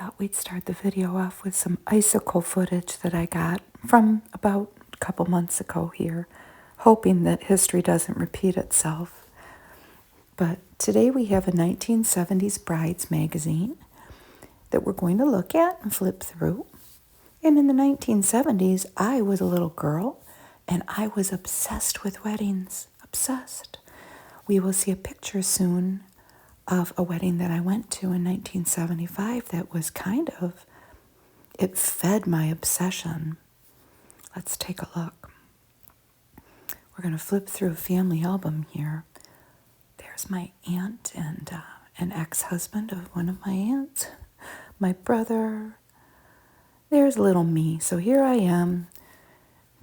thought we'd start the video off with some icicle footage that I got from about a couple months ago here, hoping that history doesn't repeat itself. But today we have a 1970s Brides magazine that we're going to look at and flip through. And in the 1970s, I was a little girl and I was obsessed with weddings. Obsessed. We will see a picture soon of a wedding that I went to in 1975 that was it fed my obsession. Let's take a look. We're going to flip through a family album here. There's my aunt and an ex-husband of one of my aunts, my brother. There's little me. So here I am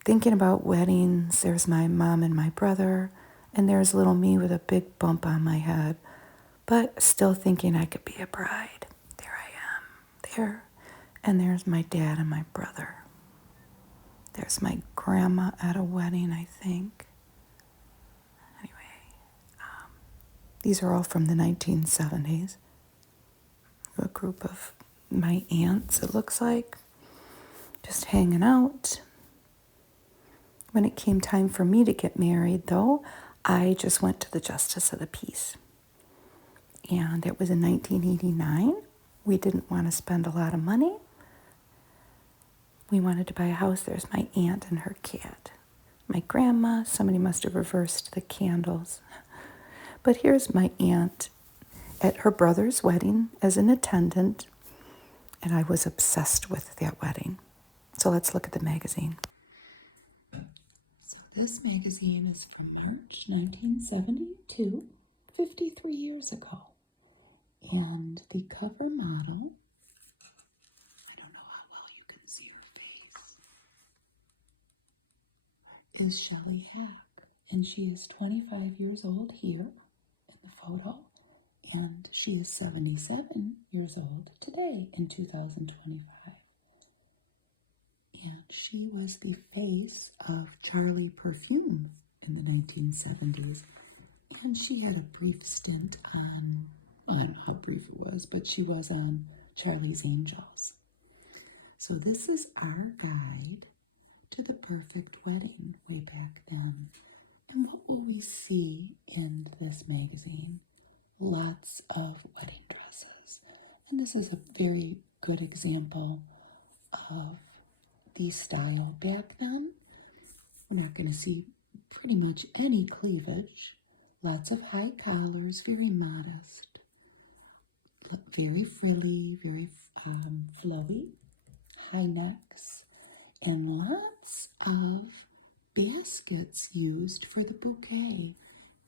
thinking about weddings. There's my mom and my brother, and there's little me with a big bump on my head, but still thinking I could be a bride. There I am, there. And there's my dad and my brother. There's my grandma at a wedding, I think. Anyway, these are all from the 1970s. A group of my aunts, it looks like, just hanging out. When it came time for me to get married, though, I just went to the Justice of the Peace. And it was in 1989. We didn't want to spend a lot of money. We wanted to buy a house. There's my aunt and her cat. My grandma, somebody must have reversed the candles. But here's my aunt at her brother's wedding as an attendant, and I was obsessed with that wedding. So let's look at the magazine. So this magazine is from March 1972, 53 years ago. And the cover model, I don't know how well you can see her face, is Shelley Hack. And she is 25 years old here in the photo. And she is 77 years old today in 2025. And she was the face of Charlie Perfume in the 1970s. And she had a brief stint on, I don't know how brief it was, but she was on Charlie's Angels. So this is our guide to the perfect wedding way back then. And what will we see in this magazine? Lots of wedding dresses. And this is a very good example of the style back then. We're not going to see pretty much any cleavage. Lots of high collars, very modest, very frilly, very flowy, high necks, and lots of baskets used for the bouquet.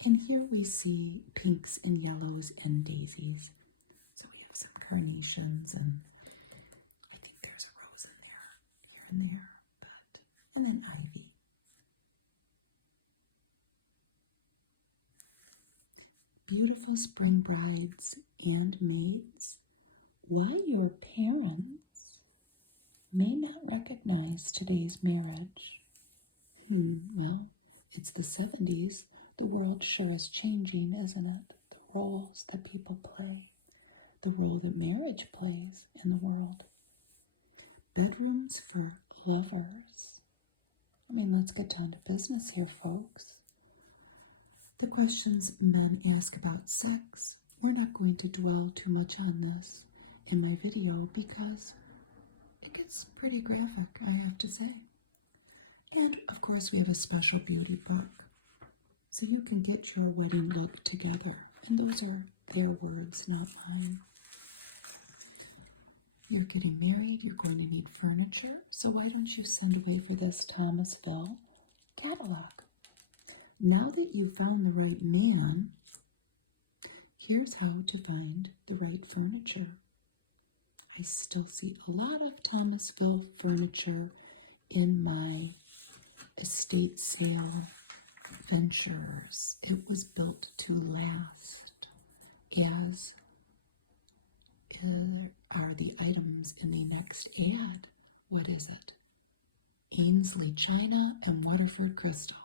And here we see pinks and yellows and daisies. So we have some carnations, and I think there's a rose in there, here and there, and then ivy. Beautiful spring brides and maids, while your parents may not recognize today's marriage. Well, it's the 70s. The world sure is changing, isn't it? The roles that people play, the role that marriage plays in the world. Bedrooms for lovers. I mean, let's get down to business here, folks. The questions men ask about sex, we're not going to dwell too much on this in my video because it gets pretty graphic, I have to say. And, of course, we have a special beauty book. So you can get your wedding look together. And those are their words, not mine. You're getting married, you're going to need furniture. So why don't you send away for this Thomasville catalog? Now that you've found the right man, here's how to find the right furniture. I still see a lot of Thomasville furniture in my estate sale ventures. It was built to last, as are the items in the next ad. What is it? Ainsley China and Waterford Crystal.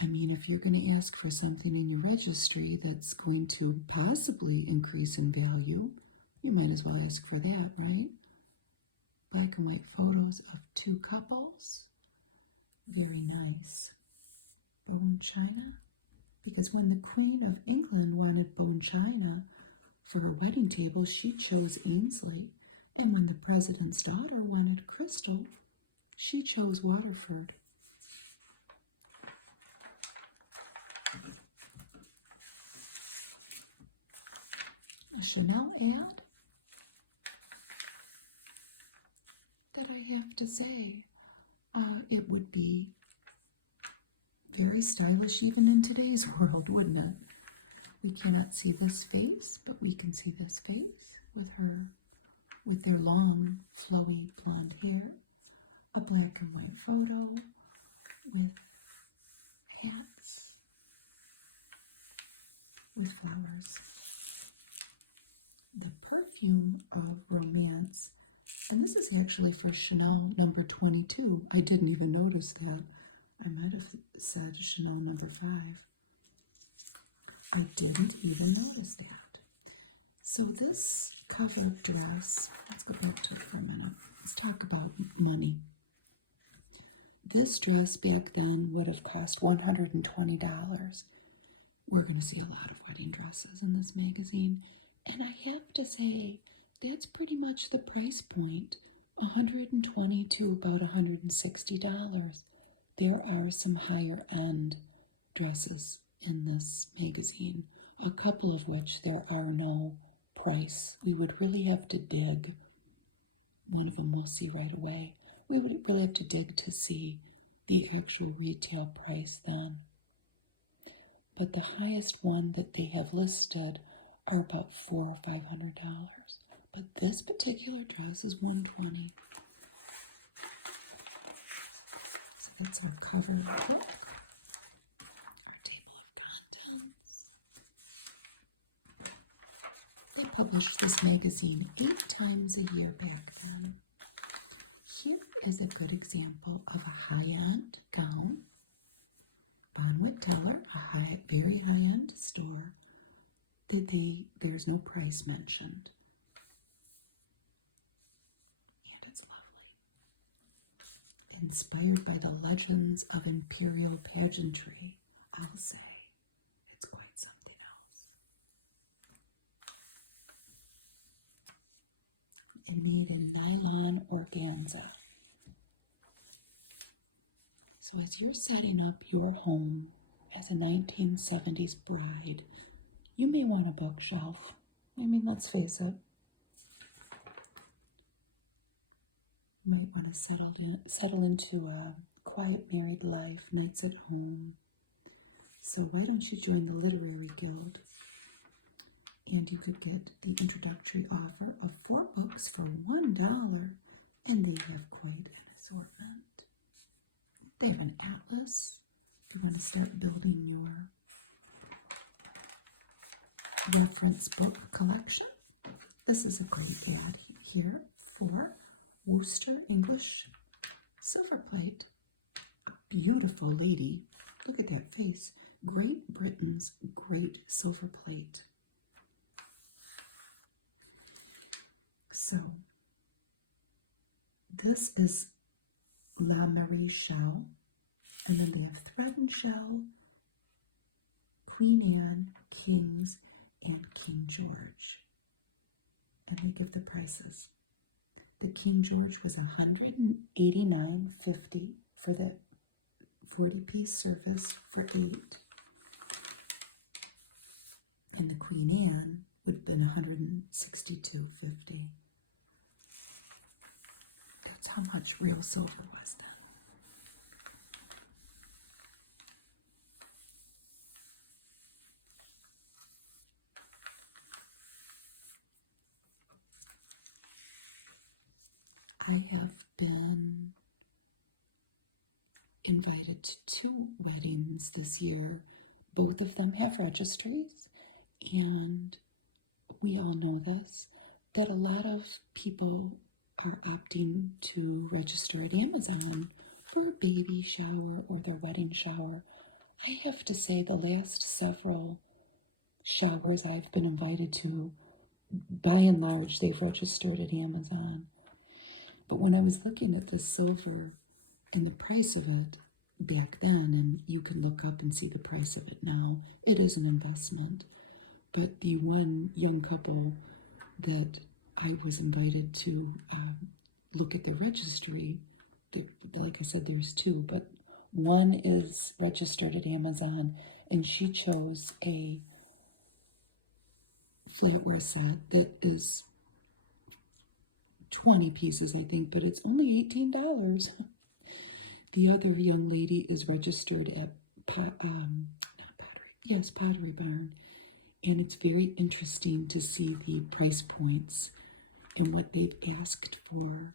I mean, if you're going to ask for something in your registry that's going to possibly increase in value, You might as well ask for that, right? Black and white photos of two couples. Very nice. Bone china. Because when the Queen of England wanted bone china for her wedding table, she chose Ainsley. And when the President's daughter wanted crystal, she chose Waterford. A Chanel ad that I have to say, it would be very stylish even in today's world, wouldn't it? We cannot see this face, but we can see this face with their long, flowy blonde hair, a black and white photo with hats with flowers. The perfume of romance, and this is actually for Chanel number 22. I didn't even notice that. I might have said Chanel number 5. I didn't even notice that. So this cover dress, let's go back to it for a minute. Let's talk about money. This dress back then would have cost $120. We're going to see a lot of wedding dresses in this magazine. And I have to say, that's pretty much the price point, $120 to about $160. There are some higher end dresses in this magazine, a couple of which there are no price. We would really have to dig. One of them we'll see right away. We would really have to dig to see the actual retail price then. But the highest one that they have listed are about $400 or $500. But this particular dress is $120. So that's our cover book, our table of contents. They published this magazine 8 times a year back then. Here is a good example of a high-end gown. Bonwit Teller, a very high-end store. There's no price mentioned. And it's lovely. Inspired by the legends of imperial pageantry, I'll say. It's quite something else. And made in nylon organza. So as you're setting up your home as a 1970s bride, you may want a bookshelf. I mean, let's face it. You might want to settle into a quiet married life, nights at home. So why don't you join the Literary Guild? And you could get the introductory offer of 4 books for $1, and they have quite an assortment. They have an atlas if you want to start building your reference book collection. This is a great ad here for Worcester English silver plate. A beautiful lady. Look at that face. Great Britain's great silver plate. So, this is La Marie shell, and then they have thread and shell, Queen Anne, Kings, and King George. And they give the prices. The King George was $189.50 for the 40-piece service for 8. And the Queen Anne would have been $162.50. That's how much real silver was then. I have been invited to 2 weddings this year. Both of them have registries, and we all know this, that a lot of people are opting to register at Amazon for a baby shower or their wedding shower. I have to say the last several showers I've been invited to by and large, they've registered at Amazon. But when I was looking at the silver and the price of it back then, and you can look up and see the price of it now, it is an investment. But the one young couple that I was invited to look at the registry, like I said, there's two, but one is registered at Amazon, and she chose a flatware set that is 20 pieces, I think, but it's only $18. The other young lady is registered at Pottery Barn, and it's very interesting to see the price points and what they've asked for.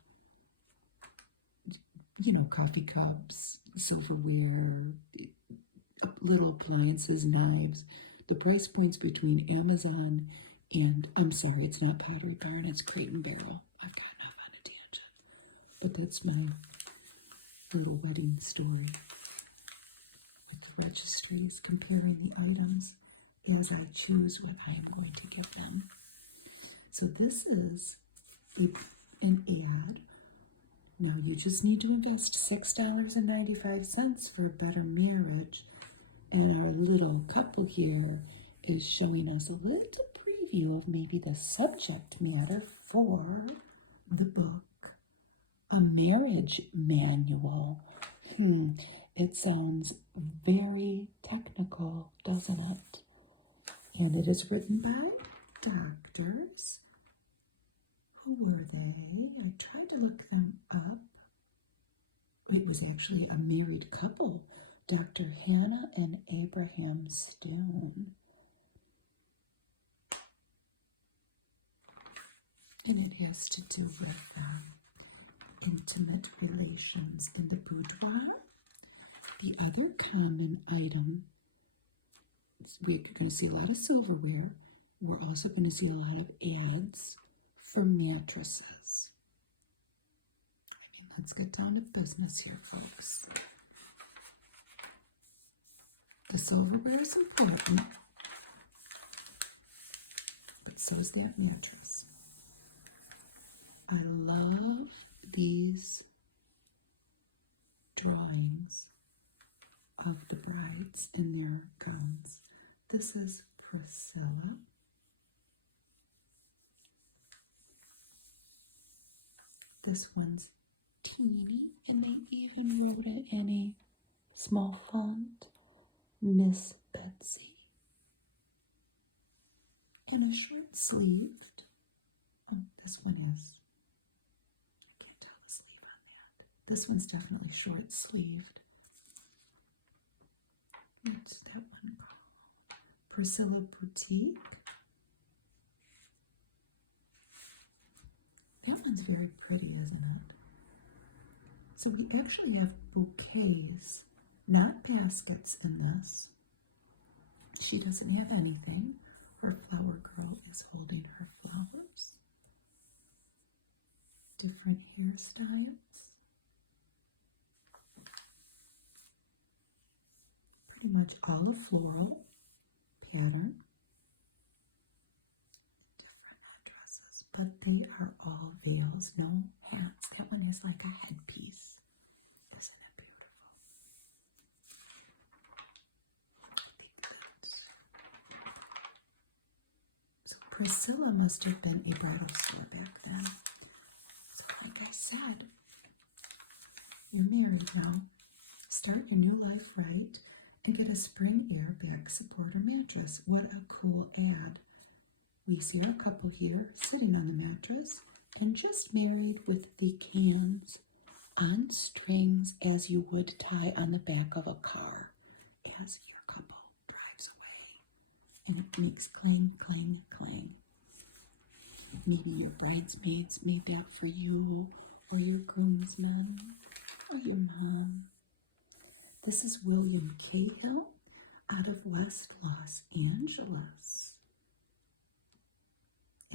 Coffee cups, silverware, little appliances, knives. The price points between Amazon and, I'm sorry, it's not Pottery Barn, it's Crate and Barrel. I've gotten off on a tangent. But that's my little wedding story with the registries, comparing the items as I choose what I am going to give them. So this is an ad. Now you just need to invest $6.95 for a better marriage. And our little couple here is showing us a little preview of maybe the subject matter for the book, a marriage manual. It sounds very technical, doesn't it? And it is written by doctors. Who were they? I tried to look them up. It was actually a married couple, Dr. Hannah and Abraham Stone. And it has to do with intimate relations in the boudoir. The other common item, we're going to see a lot of silverware. We're also going to see a lot of ads for mattresses. Let's get down to business here, folks. The silverware is important, but so is that mattress. I love these drawings of the brides in their gowns. This is Priscilla. This one's teeny, and they even wrote it in a small font, Miss Betsy. And a short sleeved. Oh, this one is. I can't tell the sleeve on that. This one's definitely short sleeved. What's that one called? Priscilla Boutique. That one's very pretty, isn't it? So we actually have bouquets, not baskets in this. She doesn't have anything. Her flower girl is holding her flowers. Different hairstyles. Pretty much all a floral pattern. But they are all veils, no hats. That one is like a headpiece. Isn't it beautiful? So Priscilla must have been a bridal store back then. So like I said, you're married now. Start your new life right and get a spring air back supporter mattress. What a cool ad. We see our couple here sitting on the mattress and just married with the cans on strings as you would tie on the back of a car as your couple drives away. And it makes clang, clang, clang. Maybe your bridesmaids made that for you, or your groomsmen, or your mom. This is William Cahill out of West Los Angeles.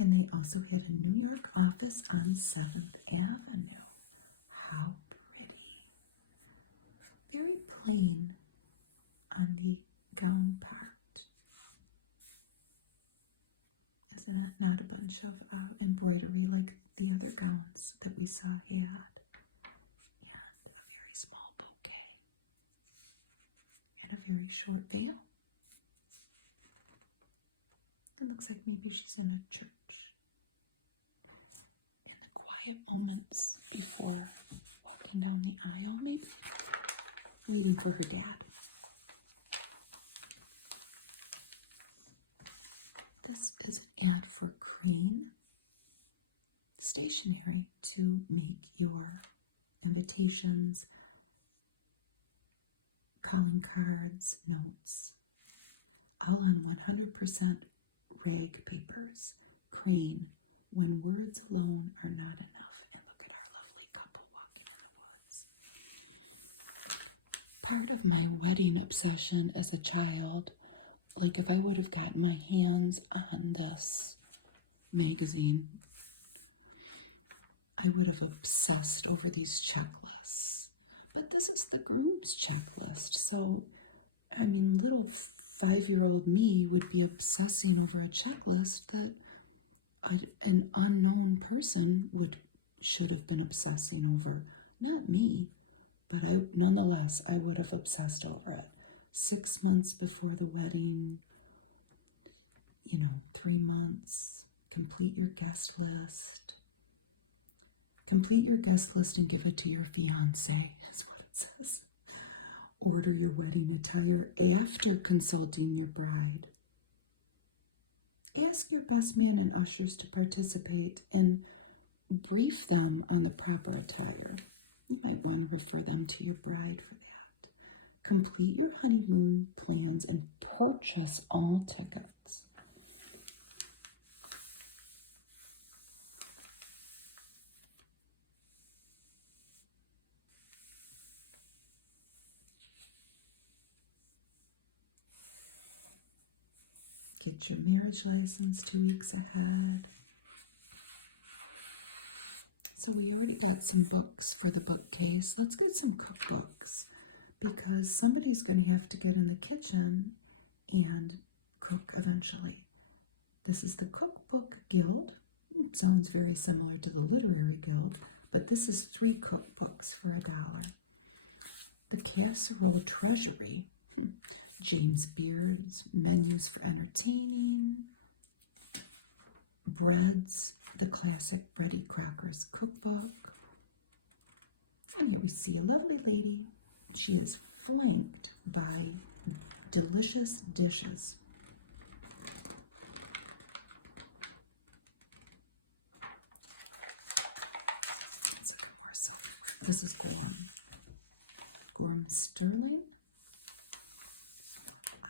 And they also had a New York office on 7th Avenue. How pretty. Very plain on the gown part. not a bunch of embroidery like the other gowns that we saw had. And a very small bouquet. And a very short veil. It looks like maybe she's in a church. In the quiet moments before walking down the aisle, maybe waiting for her dad. This is an ad for Crane Stationery to make your invitations, calling cards, notes, all on 100% rag papers. Crane, when words alone are not enough. And look at our lovely couple walking in the woods. Part of my wedding obsession as a child, like if I would have gotten my hands on this magazine, I would have obsessed over these checklists. But this is the Groom's checklist. So, I mean, little 5-year-old me would be obsessing over a checklist that an unknown person should have been obsessing over. Not me, but nonetheless, I would have obsessed over it. 6 months before the wedding, 3 months, complete your guest list. Complete your guest list and give it to your fiancé, is what it says. Order your wedding attire after consulting your bride. Ask your best man and ushers to participate and brief them on the proper attire. You might want to refer them to your bride for that. Complete your honeymoon plans and purchase all tickets. Get your marriage license 2 weeks ahead. So we already got some books for the bookcase. Let's get some cookbooks because somebody's going to have to get in the kitchen and cook eventually. This is the Cookbook Guild. It sounds very similar to the Literary Guild, but this is 3 cookbooks for $1. The Casserole Treasury. James Beard's Menus for Entertaining. Breads, the classic Bready Crocker's cookbook. And here we see a lovely lady. She is flanked by delicious dishes. Let's look at more silverware. This is Groom Sterling.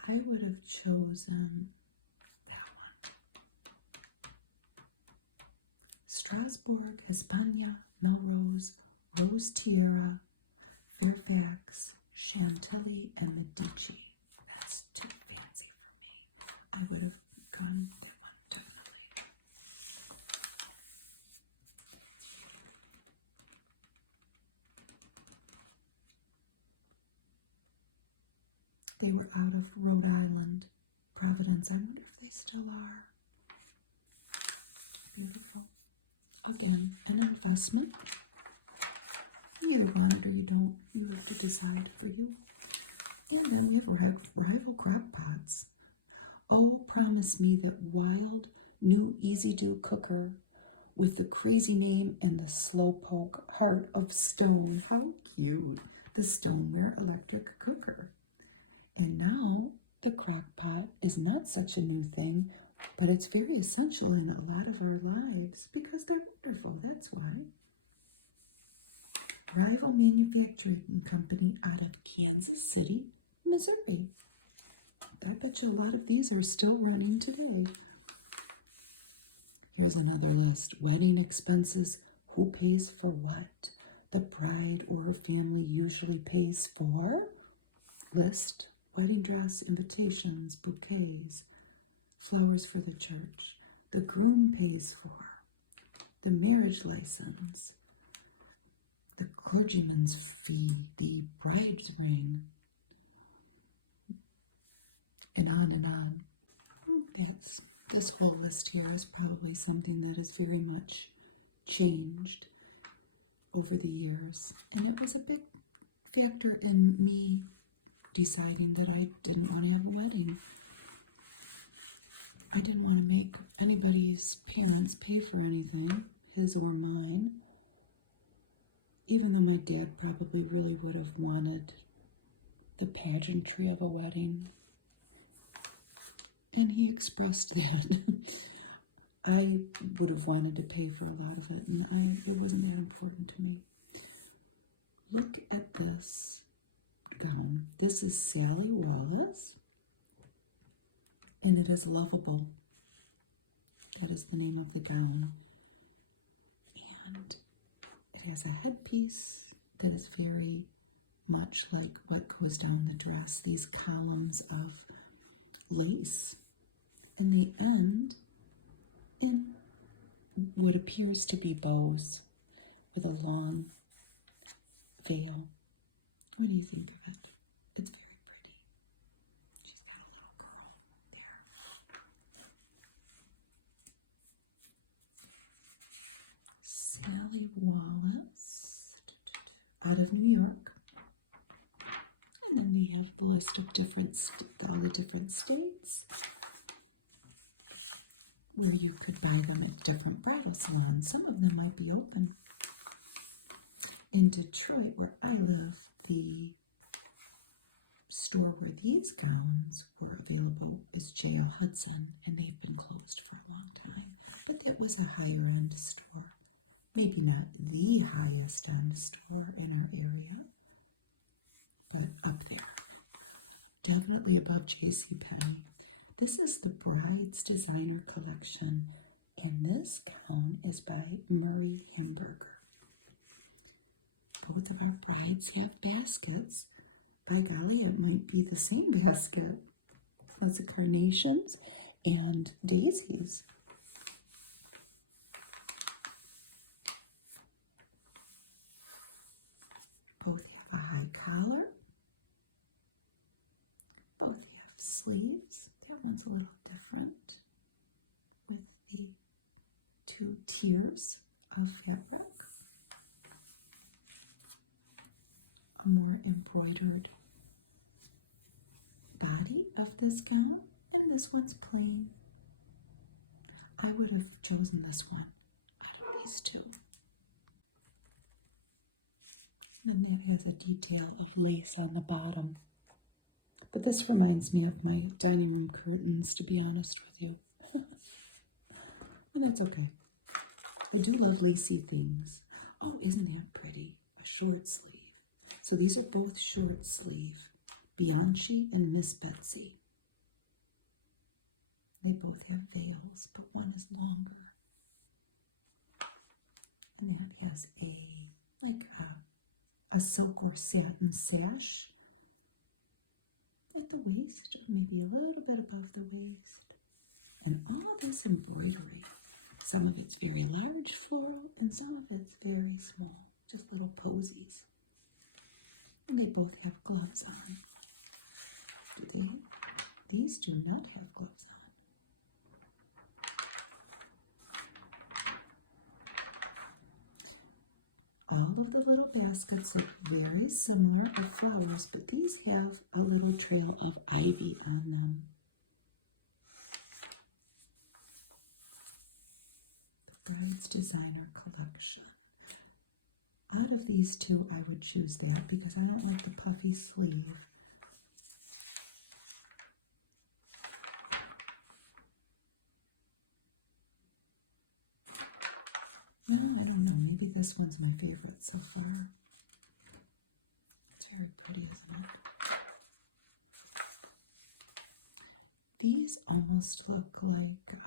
I would have chosen that one. Strasbourg, Hispania, Melrose, Rose Tierra, Fairfax, Chantilly, and Medici. That's too fancy for me. I would have gone with that one, definitely. They were out of Rhode Island, Providence. I wonder if they still are. Beautiful. Again, an investment. You either want it or you don't. You have to decide for you. And then we have rival crock pots. Oh, promise me that wild, new easy-do cooker with the crazy name and the slowpoke heart of stone. How cute. The stoneware electric cooker. And now the crock pot is not such a new thing, but it's very essential in a lot of our lives because they're wonderful. That's why. Rival Manufacturing Company out of Kansas City, Missouri. I bet you a lot of these are still running today. Here's another list. Wedding expenses. Who pays for what? The bride or her family usually pays for. List. Wedding dress, invitations, bouquets, flowers for the church. The groom pays for. The marriage license. The clergyman's fee. The bride's ring. And on and on. That's This whole list here is probably something that has very much changed over the years. And it was a big factor in me deciding that I didn't want to have a wedding. I didn't want to make anybody's parents pay for anything, his or mine. Even though my dad probably really would have wanted the pageantry of a wedding. And he expressed that. I would have wanted to pay for a lot of it, and it wasn't that important to me. Look at this gown. This is Sally Wallace, and it is lovable. That is the name of the gown. And it has a headpiece that is very much like what goes down the dress, these columns of lace. And they end in what appears to be bows with a long veil. What do you think of it? It's very pretty. She's got a little girl there. Sally Wallace, out of New York. And then we have the list of all the different states where you could buy them at different bridal salons. Some of them might be open. In Detroit, where I live, the store where these gowns were available is J.L. Hudson, and they've been closed for a long time. But that was a higher end store. Maybe not the highest end store in our area, but up there. Definitely above JCPenney. This is the Bride's Designer Collection, and this gown is by Murray Hamburger. Both of our brides have baskets. By golly, it might be the same basket. Lots of carnations and daisies. Both have a high collar. Both have sleeves. That one's a little different with the two tiers of fabric. A more embroidered body of this gown, and this one's plain. I would have chosen this one out of these two. And that has a detail of lace on the bottom. But this reminds me of my dining room curtains, to be honest with you. And that's okay. I do love lacy things. Oh, isn't that pretty? A short sleeve. So these are both short sleeve. Bianchi and Miss Betsy. They both have veils, but one is longer. And that has a silk or satin sash at the waist, or maybe a little bit above the waist. And all of this embroidery. Some of it's very large floral, and some of it's very small, just little posies. And they both have gloves on. Do they? These do not have gloves on. All of the little baskets look very similar with flowers, but these have a little trail of ivy on them. The Bride's Designer Collection. Out of these two, I would choose that because I don't like the puffy sleeve. No, I don't know. Maybe this one's my favorite so far. It's very pretty, isn't it? These almost look like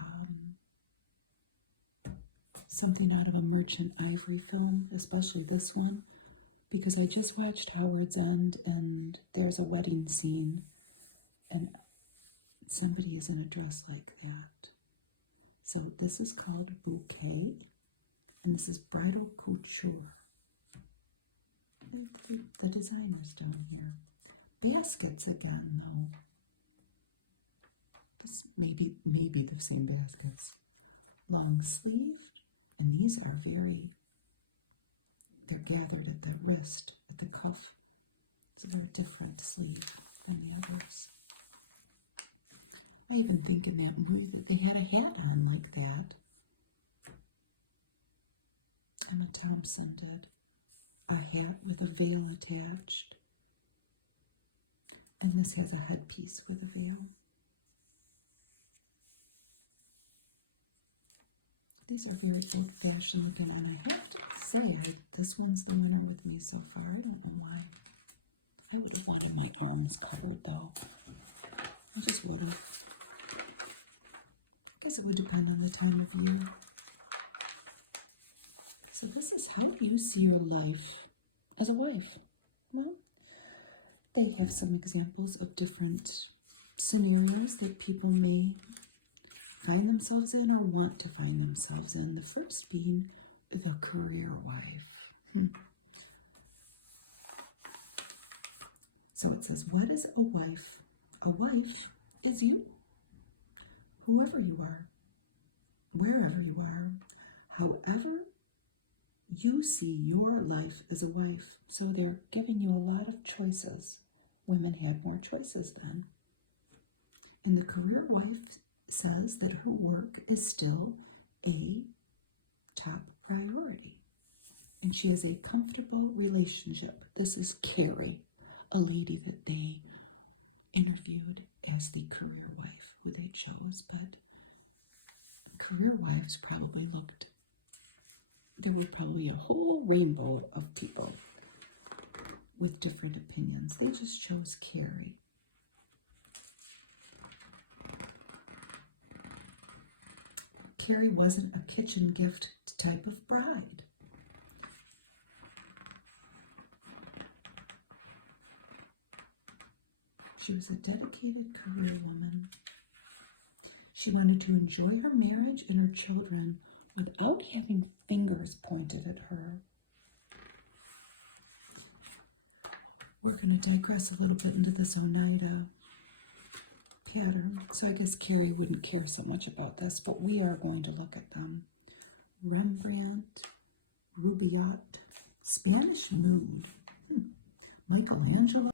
something out of a Merchant Ivory film, especially this one, because I just watched Howard's End and there's a wedding scene and somebody is in a dress like that. So this is called Bouquet, and this is Bridal Couture. The designer's down here. Baskets again, though. This maybe the same baskets. Long sleeve, and these are they're gathered at the wrist, at the cuff. It's a very different sleeve than the others. I even think in that movie that they had a hat on like that. Emma Thompson did. A hat with a veil attached. And this has a headpiece with a veil. These are very old-fashioned looking, and I have to say, this one's the winner with me so far. I don't know why. I would have wanted my arms covered, though. I just would have. I guess it would depend on the time of year. So this is how you see your life as a wife. Well, they have some examples of different scenarios that people may find themselves in or want to find themselves in. The first being the career wife. So it says, what is a wife? A wife is you. Whoever you are, wherever you are, however you see your life as a wife. So they're giving you a lot of choices. Women had more choices then. And the career wife says that her work is still a top priority. And she has a comfortable relationship. This is Carrie, a lady that they interviewed as the career wife, who they chose. But career wives probably there were probably a whole rainbow of people with different opinions. They just chose Carrie. Carrie wasn't a kitchen gift type of bride. She was a dedicated career woman. She wanted to enjoy her marriage and her children without having fingers pointed at her. We're going to digress a little bit into this Oneida pattern. So I guess Carrie wouldn't care so much about this, but we are going to look at them. Rembrandt, Rubaiyat, Spanish Moon, Michelangelo,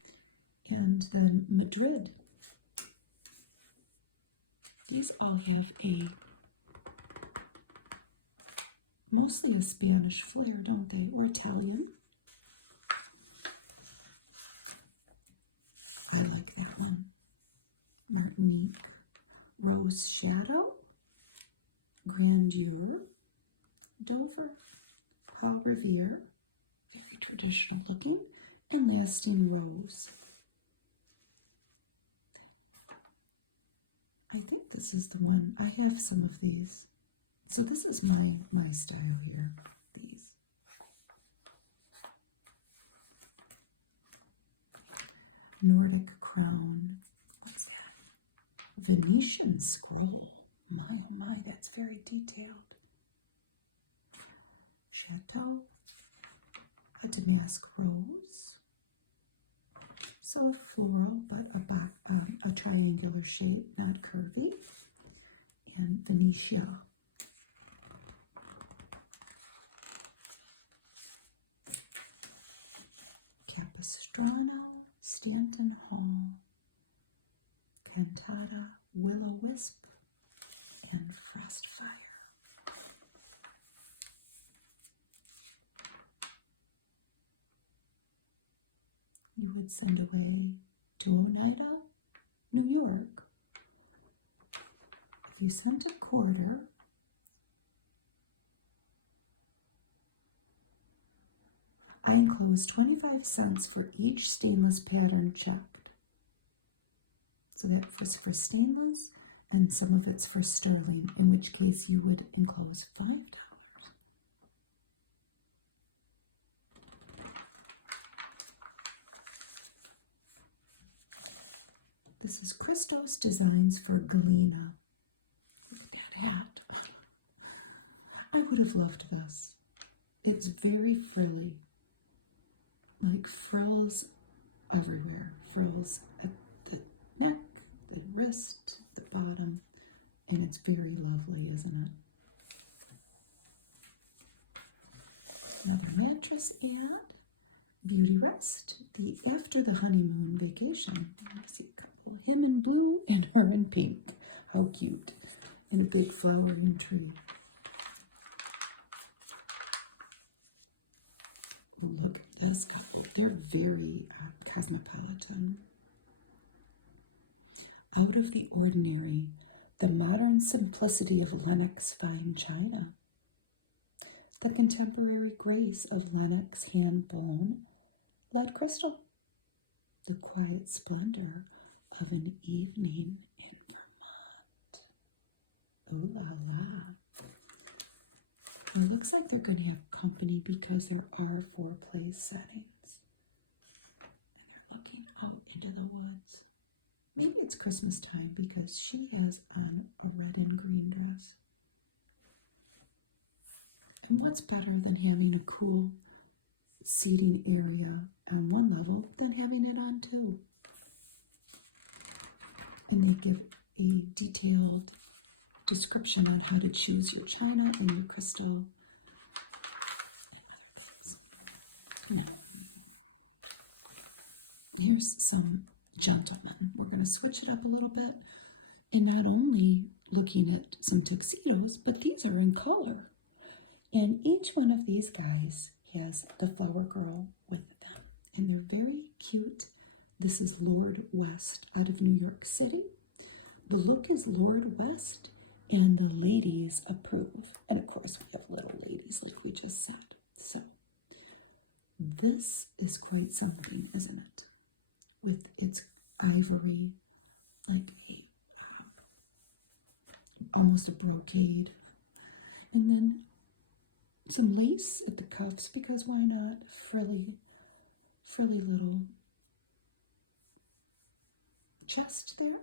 and then Madrid. These all have mostly a Spanish flair, don't they? Or Italian. I like that one. Martinique, Rose Shadow, Grandeur, Dover, Paul Revere, very traditional looking, and Lasting Rose. I think this is the one. I have some of these. So this is my style here, these. Nordic Crown. What's that? Venetian Scroll. My, oh my, that's very detailed. Chateau. A damask rose. So floral, but a triangular shape, not curvy. And Venetia. Capistrano, Stanton Hall, Cantata, Will-O-Wisp, and Frostfire. You would send away to Oneida, New York. If you sent a quarter, I enclose 25 cents for each stainless pattern checked. So that was for stainless, and some of it's for sterling, in which case you would enclose $5. This is Christos Designs for Galena. Look at that hat. I would have loved this. It's very frilly. Like frills everywhere. Frills at the neck, the wrist, the bottom, and it's very lovely, isn't it? Another mattress and beauty rest. After the honeymoon vacation. I see a couple. Him in blue and her in pink. How cute. And a big flowering tree. Oh, look at this couple. They're very cosmopolitan. Out of the ordinary, the modern simplicity of Lenox fine china. The contemporary grace of Lenox hand-blown lead crystal. The quiet splendor of an evening in Vermont. Oh la la. It looks like they're going to have company because there are 4 place settings. And they're looking out into the woods. Maybe it's Christmas time because she has on a red and green dress. And what's better than having a cool seating area on one level than having it on 2? And they give a detailed description on how to choose your china and your crystal and other things. Here's some gentlemen. We're going to switch it up a little bit and not only looking at some tuxedos, but these are in color. And each one of these guys has the flower girl with them. And they're very cute. This is Lord West out of New York City. The look is Lord West, and the ladies approve. And of course, we have little ladies, like we just said. So, this is quite something, isn't it? With its ivory, like almost a brocade. And then some lace at the cuffs, because why not? Frilly little chest there.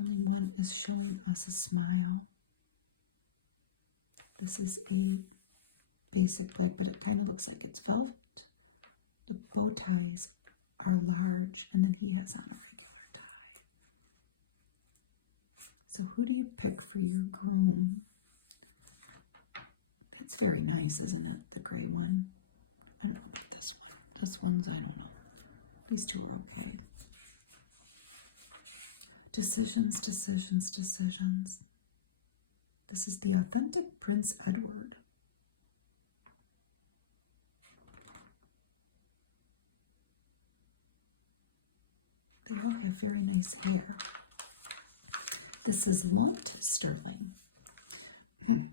Only one is showing us a smile. This is a basic black, but it kind of looks like it's velvet. The bow ties are large, and then he has on a regular tie. So who do you pick for your groom? That's very nice, isn't it? The gray one. I don't know about this one. This one's, I don't know. These two are okay. Decisions, decisions, decisions. This is the authentic Prince Edward. They all have very nice hair. This is lumped sterling. In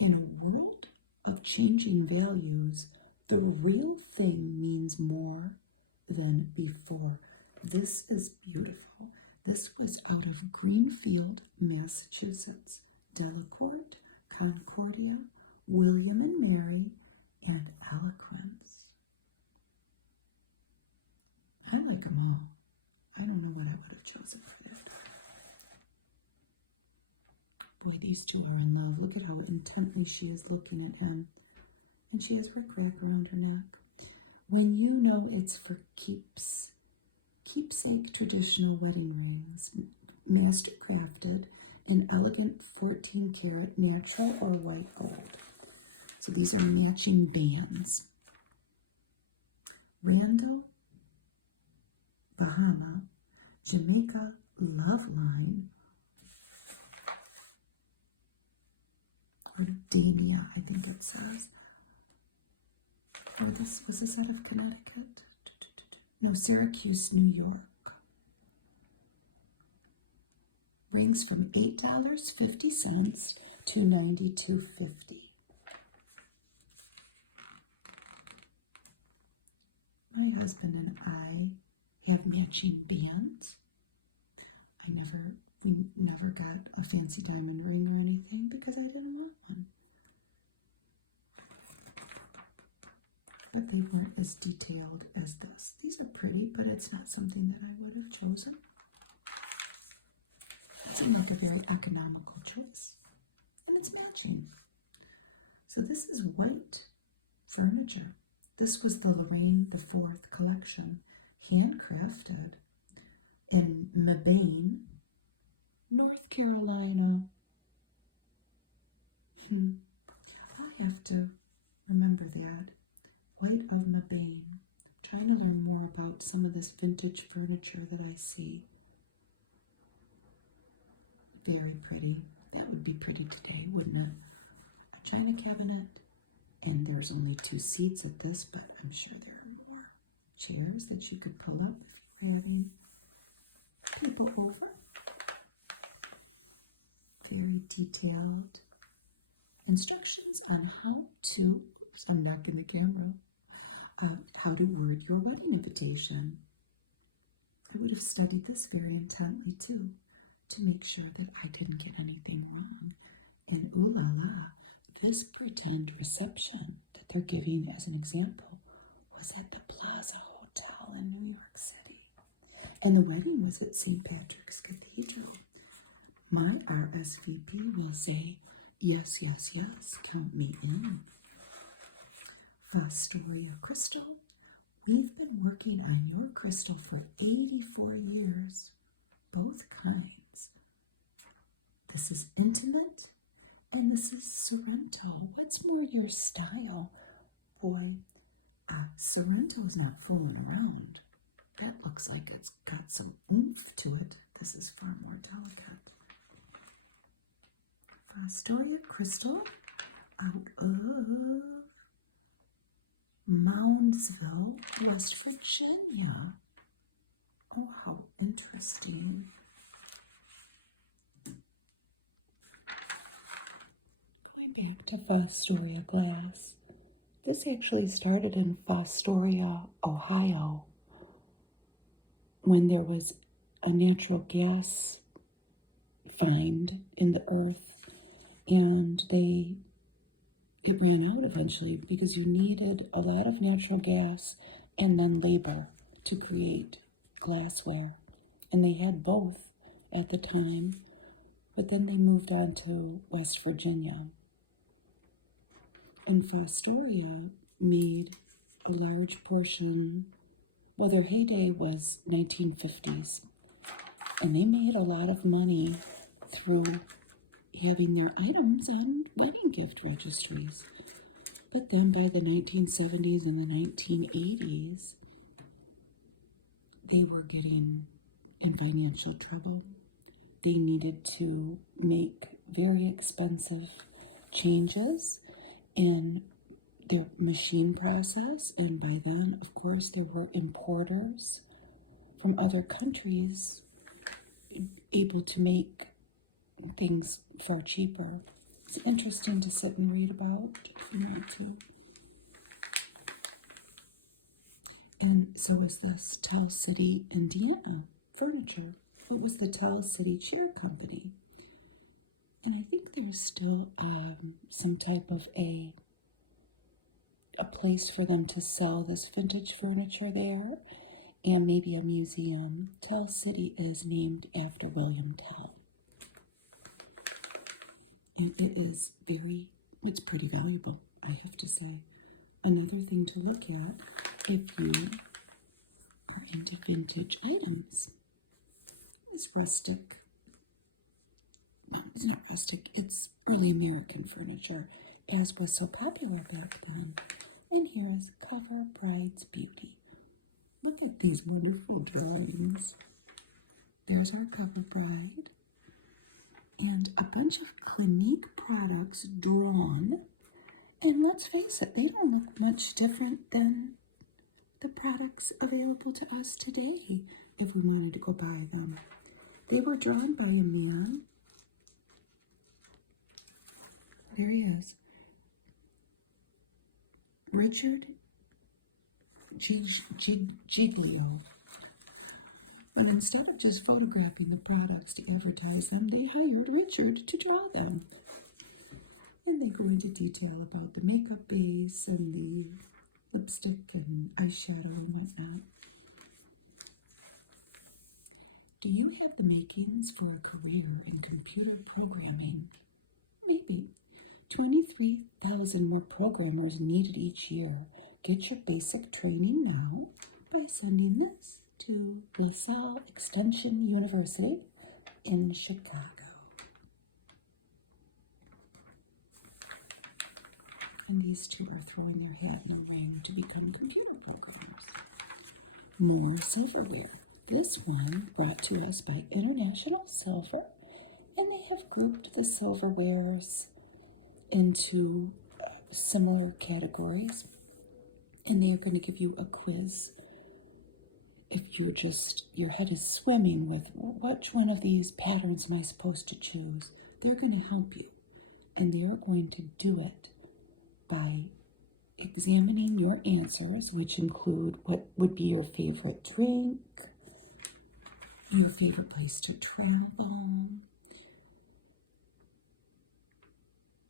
a world of changing values, the real thing means more than before. This is beautiful. This was out of Greenfield, Massachusetts. Delacorte, Concordia, William and Mary, and Eloquence. I like them all. I don't know what I would have chosen for that. Boy, these two are in love. Look at how intently she is looking at him. And she has rickrack around her neck. When you know it's for keeps. Keepsake traditional wedding rings. Master crafted in elegant 14-karat natural or white gold. So these are matching bands. Randall, Bahama, Jamaica, Love Line, or Damia, I think it says. Or this was this out of Connecticut? No, Syracuse, New York. Rings from $8.50 to $92.50. My husband and I have matching bands. We never got a fancy diamond ring or anything because I didn't want one. But they weren't as detailed as this. These are pretty, but it's not something that I would have chosen. It seemed like a very economical choice. And it's matching. So this is white furniture. This was the Lorraine IV collection, handcrafted. in Mabane, North Carolina. I have to remember that. White of Mabane. Trying to learn more about some of this vintage furniture that I see. Very pretty. That would be pretty today, wouldn't it? A china cabinet. And there's only 2 seats at this, but I'm sure there are more chairs that you could pull up if you're having people over. Very detailed instructions on how to, oops, I'm knocking the camera, how to word your wedding invitation. I would have studied this very intently too, to make sure that I didn't get anything wrong. And ooh la la, this pretend reception that they're giving as an example was at the Plaza Hotel in New York City. And the wedding was at St. Patrick's Cathedral. My RSVP will say, yes, yes, yes, count me in. Fostoria Crystal, we've been working on your crystal for 84 years, both kinds. This is intimate, and this is Sorrento. What's more your style? Boy, Sorrento's not fooling around. That looks like it's got some oomph to it. This is far more delicate. Fostoria Crystal out of Moundsville, West Virginia. Oh, how interesting. Going back to Fostoria glass, this actually started in Fostoria, Ohio, when there was a natural gas find in the earth, and it ran out eventually because you needed a lot of natural gas and then labor to create glassware. And they had both at the time, but then they moved on to West Virginia. And Fostoria made a large portion, well, their heyday was 1950s, and they made a lot of money through having their items on wedding gift registries. But then by the 1970s and the 1980s, they were getting in financial trouble. They needed to make very expensive changes in their machine process, and by then, of course, there were importers from other countries able to make things far cheaper. It's interesting to sit and read about if you need to. And so was this Tell City, Indiana furniture. What was the Tell City Chair Company? And I think there's still some type of a place for them to sell this vintage furniture there, and maybe a museum. Tell City is named after William Tell. And it's pretty valuable, I have to say. Another thing to look at if you are into vintage items is rustic. Well, it's not rustic, it's early American furniture, as was so popular back then. And here is Cover Bride's Beauty. Look at these wonderful drawings. There's our Cover Bride. And a bunch of Clinique products drawn. And let's face it, they don't look much different than the products available to us today if we wanted to go buy them. They were drawn by a man. There he is. Richard Giglio. But instead of just photographing the products to advertise them, they hired Richard to draw them. And they go into detail about the makeup base and the lipstick and eyeshadow and whatnot. Do you have the makings for a career in computer programming? Maybe. 23,000 more programmers needed each year. Get your basic training now by sending this to LaSalle Extension University in Chicago. And these two are throwing their hat in the ring to become computer programmers. More silverware. This one brought to us by International Silver, and they have grouped the silverwares into similar categories, and they are going to give you a quiz. If your head is swimming with which one of these patterns am I supposed to choose, they're going to help you, and they are going to do it by examining your answers, which include what would be your favorite drink, your favorite place to travel,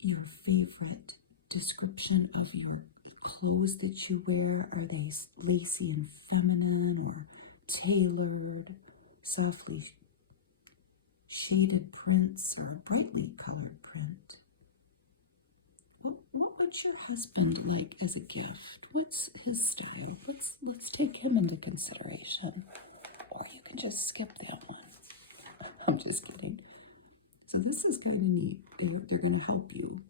your favorite description of your clothes that you wear. Are they lacy and feminine or tailored, softly shaded prints or brightly colored print? What would your husband like as a gift? What's his style? Let's take him into consideration. Or you can just skip that one. I'm just kidding. So this is kind of neat. They're going to help you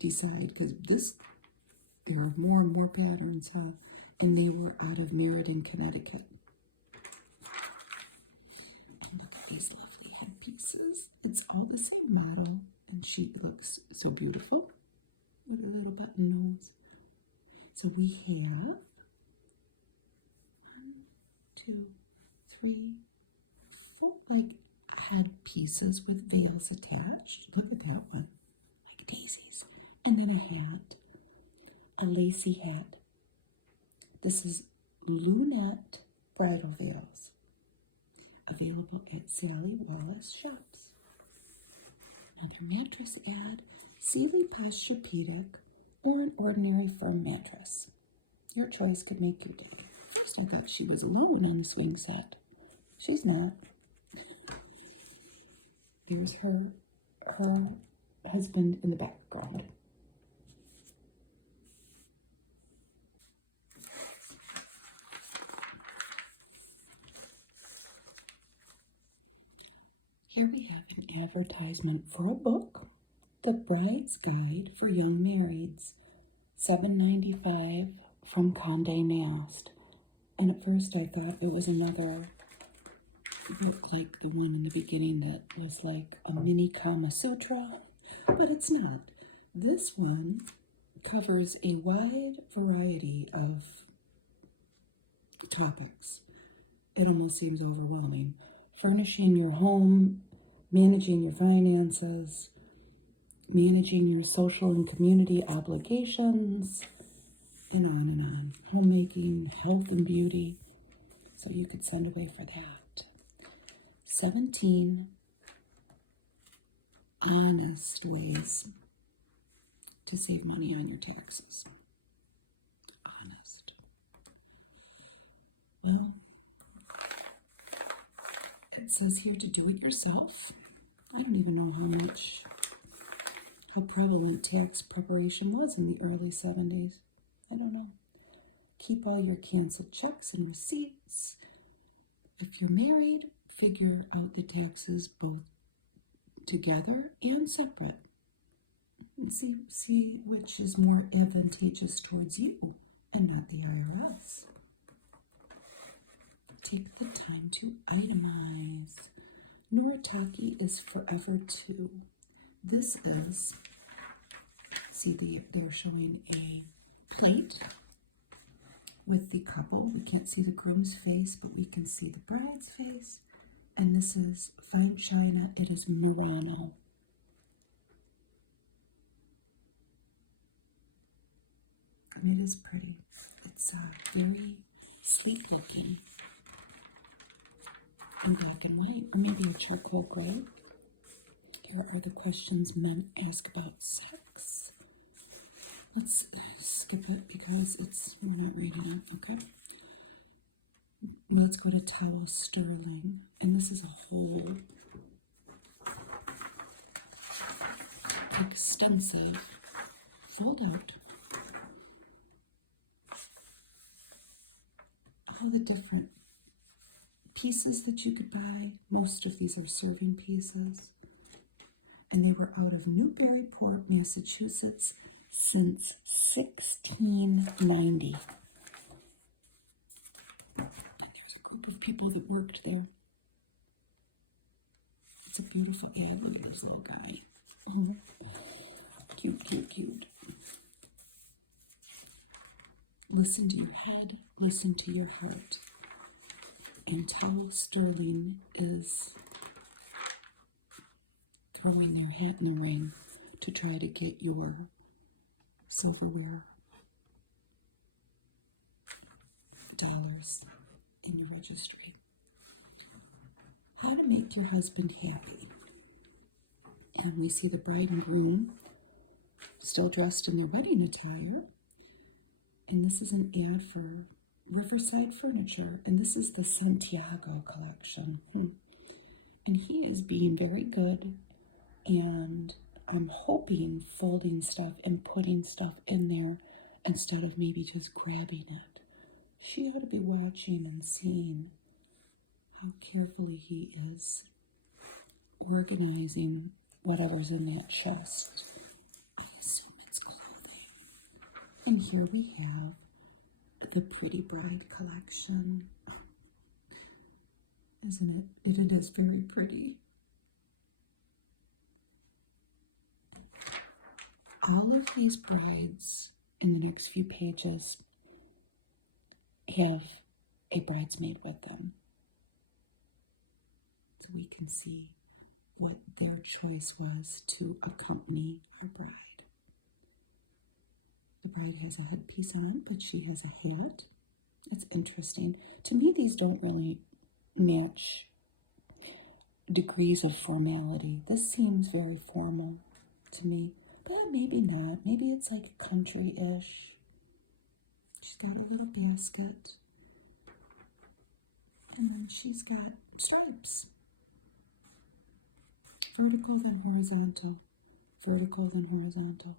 decide, because there are more and more patterns, huh? And they were out of myriad in Connecticut. And look at these lovely headpieces. It's all the same model, and she looks so beautiful with a little button nose. So we have 1, 2, 3, 4, like headpieces with veils attached. Look at that one, like daisies. And then a hat, a lacy hat. This is lunette bridal veils, available at Sally Wallace shops. Another mattress ad, Sealy Posturepedic or an ordinary firm mattress. Your choice could make your day. First I thought she was alone on the swing set. She's not. There's her husband in the background. Here we have an advertisement for a book, The Bride's Guide for Young Marrieds, $7.95 from Condé Nast. And at first I thought it was another book like the one in the beginning that was like a mini Kama Sutra, but it's not. This one covers a wide variety of topics. It almost seems overwhelming. Furnishing your home, managing your finances, managing your social and community obligations, and on and on. Homemaking, health and beauty. So you could send away for that. 17 honest ways to save money on your taxes. Honest. Well, it says here to do it yourself. I don't even know how prevalent tax preparation was in the early 70s. I don't know. Keep all your canceled checks and receipts. If you're married, figure out the taxes both together and separate. And see which is more advantageous towards you and not the IRS. Take the time to itemize. Noritake is forever too. This is, they're showing a plate with the couple. We can't see the groom's face, but we can see the bride's face. And this is fine china. It is Murano. And it is pretty. It's very sleek looking. In black and white, or maybe a charcoal gray. Here are the questions men ask about sex. Let's skip it because we're not reading it, okay? Let's go to towel sterling, and this is a whole extensive fold out. All the different pieces that you could buy. Most of these are serving pieces. And they were out of Newburyport, Massachusetts since 1690. And there's a group of people that worked there. It's a beautiful ad. Look at this little guy. Cute, cute, cute. Listen to your head, listen to your heart. And tell Sterling is throwing their hat in the ring to try to get your silverware dollars in your registry. How to make your husband happy. And we see the bride and groom still dressed in their wedding attire. And this is an ad for Riverside Furniture. And this is the Santiago collection. And he is being very good. And I'm hoping folding stuff and putting stuff in there instead of maybe just grabbing it. She ought to be watching and seeing how carefully he is organizing whatever's in that chest. I assume it's clothing. And here we have the Pretty Bride collection. Isn't it? It is very pretty. All of these brides in the next few pages have a bridesmaid with them. So we can see what their choice was to accompany our bride. The bride has a headpiece on, but she has a hat. It's interesting. To me, these don't really match degrees of formality. This seems very formal to me, but maybe not. Maybe it's like country-ish. She's got a little basket, and then she's got stripes. Vertical, then horizontal. Vertical, then horizontal.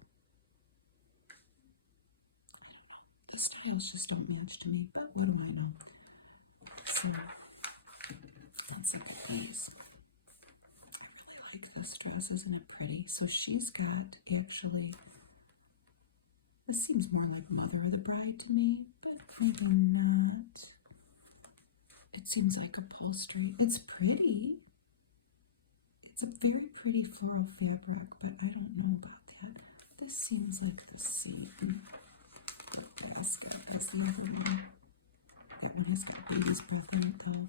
I don't know. The styles just don't match to me, but what do I know? So, let's look at these. I really like this dress. Isn't it pretty? So she's got, actually, this seems more like Mother of the Bride to me, but maybe not. It seems like upholstery. It's pretty. It's a very pretty floral fabric, but I don't know about that. This seems like the same basket as the other one. That one has got baby's breath in it, though.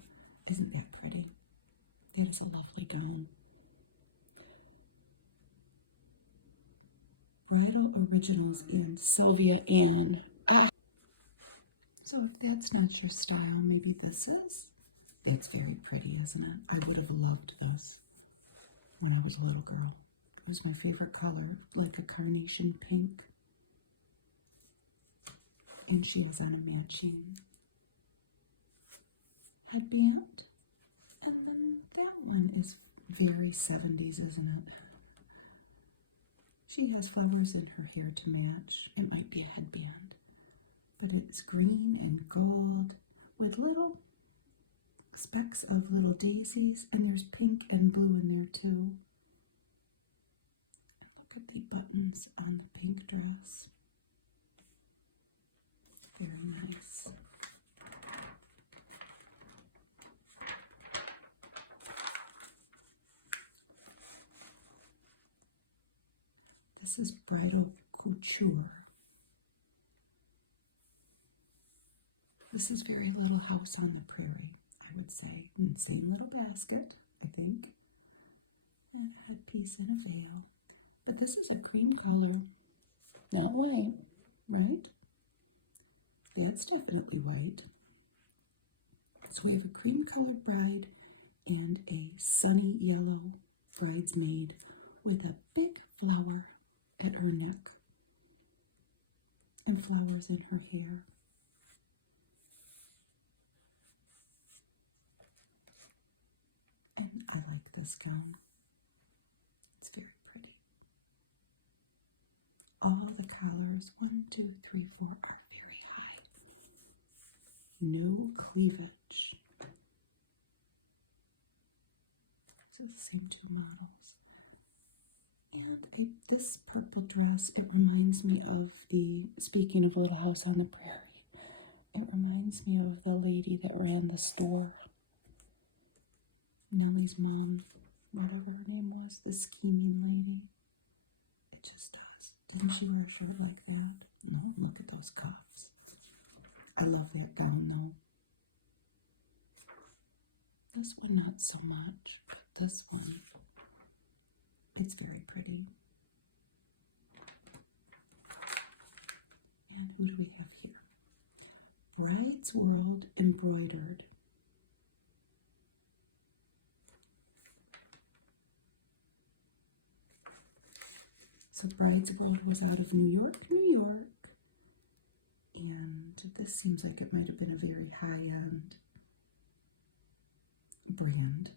Isn't that pretty? That is a lovely gown. Bridal Originals and Sylvia Ann. So if that's not your style, maybe this is. That's very pretty, isn't it? I would have loved this when I was a little girl. It was my favorite color, like a carnation pink. And she was on a matching headband. And then that one is very 70s, isn't it? She has flowers in her hair to match. It might be a headband. But it's green and gold with little specks of little daisies, and there's pink and blue in there too. And look at the buttons on the pink dress. Very nice. This is Bridal Couture. This is very Little House on the Prairie, I would say. And same little basket, I think. And a headpiece and a veil. But this is a cream color, not white, right? That's definitely white. So we have a cream colored bride and a sunny yellow bridesmaid with a big flower at her neck and flowers in her hair. And I like this gown. It's very pretty. All the collars, 1, 2, 3, 4, are very high. No cleavage. These are the same two models. And this purple dress, it reminds me of speaking of Little House on the Prairie, it reminds me of the lady that ran the store. Nellie's mom, whatever her name was, the scheming lady. It just does. Didn't she wear a shirt like that? No, look at those cuffs. I love that gown though. This one not so much, but this one, it's very pretty. And what do we have here? Bride's World embroidered. So Bride's World was out of New York, New York. And this seems like it might have been a very high-end brand.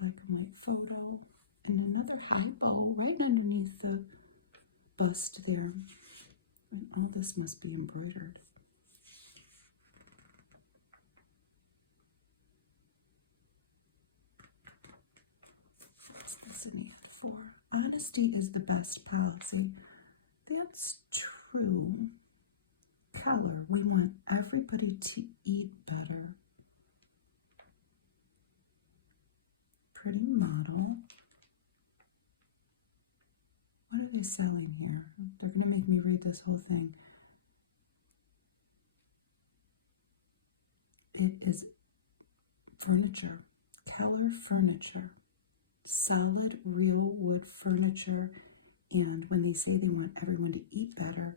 Black and white photo. And another high bow right underneath the bust there. And all this must be embroidered. What's this an ad for? Honesty is the best policy. That's true. Color. We want everybody to eat better. Pretty model. What are they selling here? They're going to make me read this whole thing. It is furniture. Keller furniture. Solid, real wood furniture. And when they say they want everyone to eat better,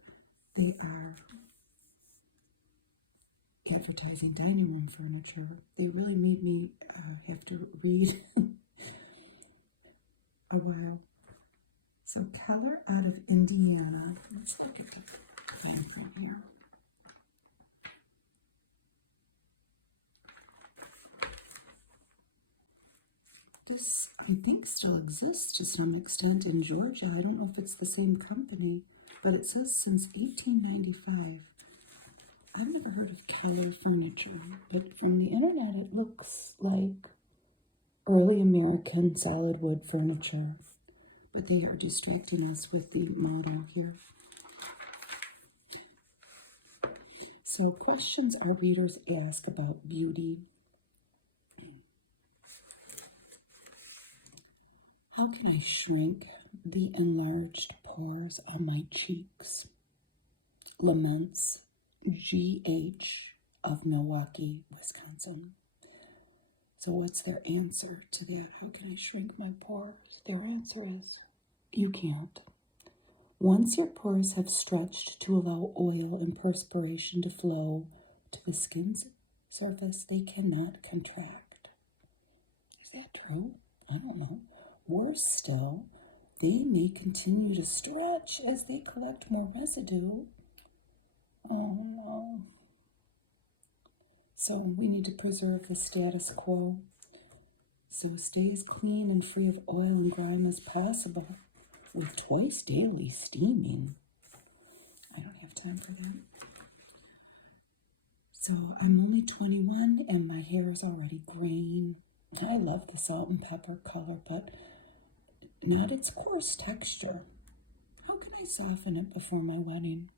they are advertising dining room furniture. They really made me have to read a while. So Keller out of Indiana. Let's look at the fan from here. This, I think, still exists to some extent in Georgia. I don't know if it's the same company, but it says since 1895. I've never heard of Keller furniture, but from the internet it looks like early American solid wood furniture. But they are distracting us with the model here. So questions our readers ask about beauty. How can I shrink the enlarged pores on my cheeks? Laments G.H. of Milwaukee, Wisconsin. So what's their answer to that? How can I shrink my pores? Their answer is, you can't. Once your pores have stretched to allow oil and perspiration to flow to the skin's surface, they cannot contract. Is that true? I don't know. Worse still, they may continue to stretch as they collect more residue. Oh no. So we need to preserve the status quo so stay as clean and free of oil and grime as possible with twice daily steaming. I don't have time for that. So I'm only 21 and my hair is already graying. I love the salt and pepper color, but not its coarse texture. How can I soften it before my wedding?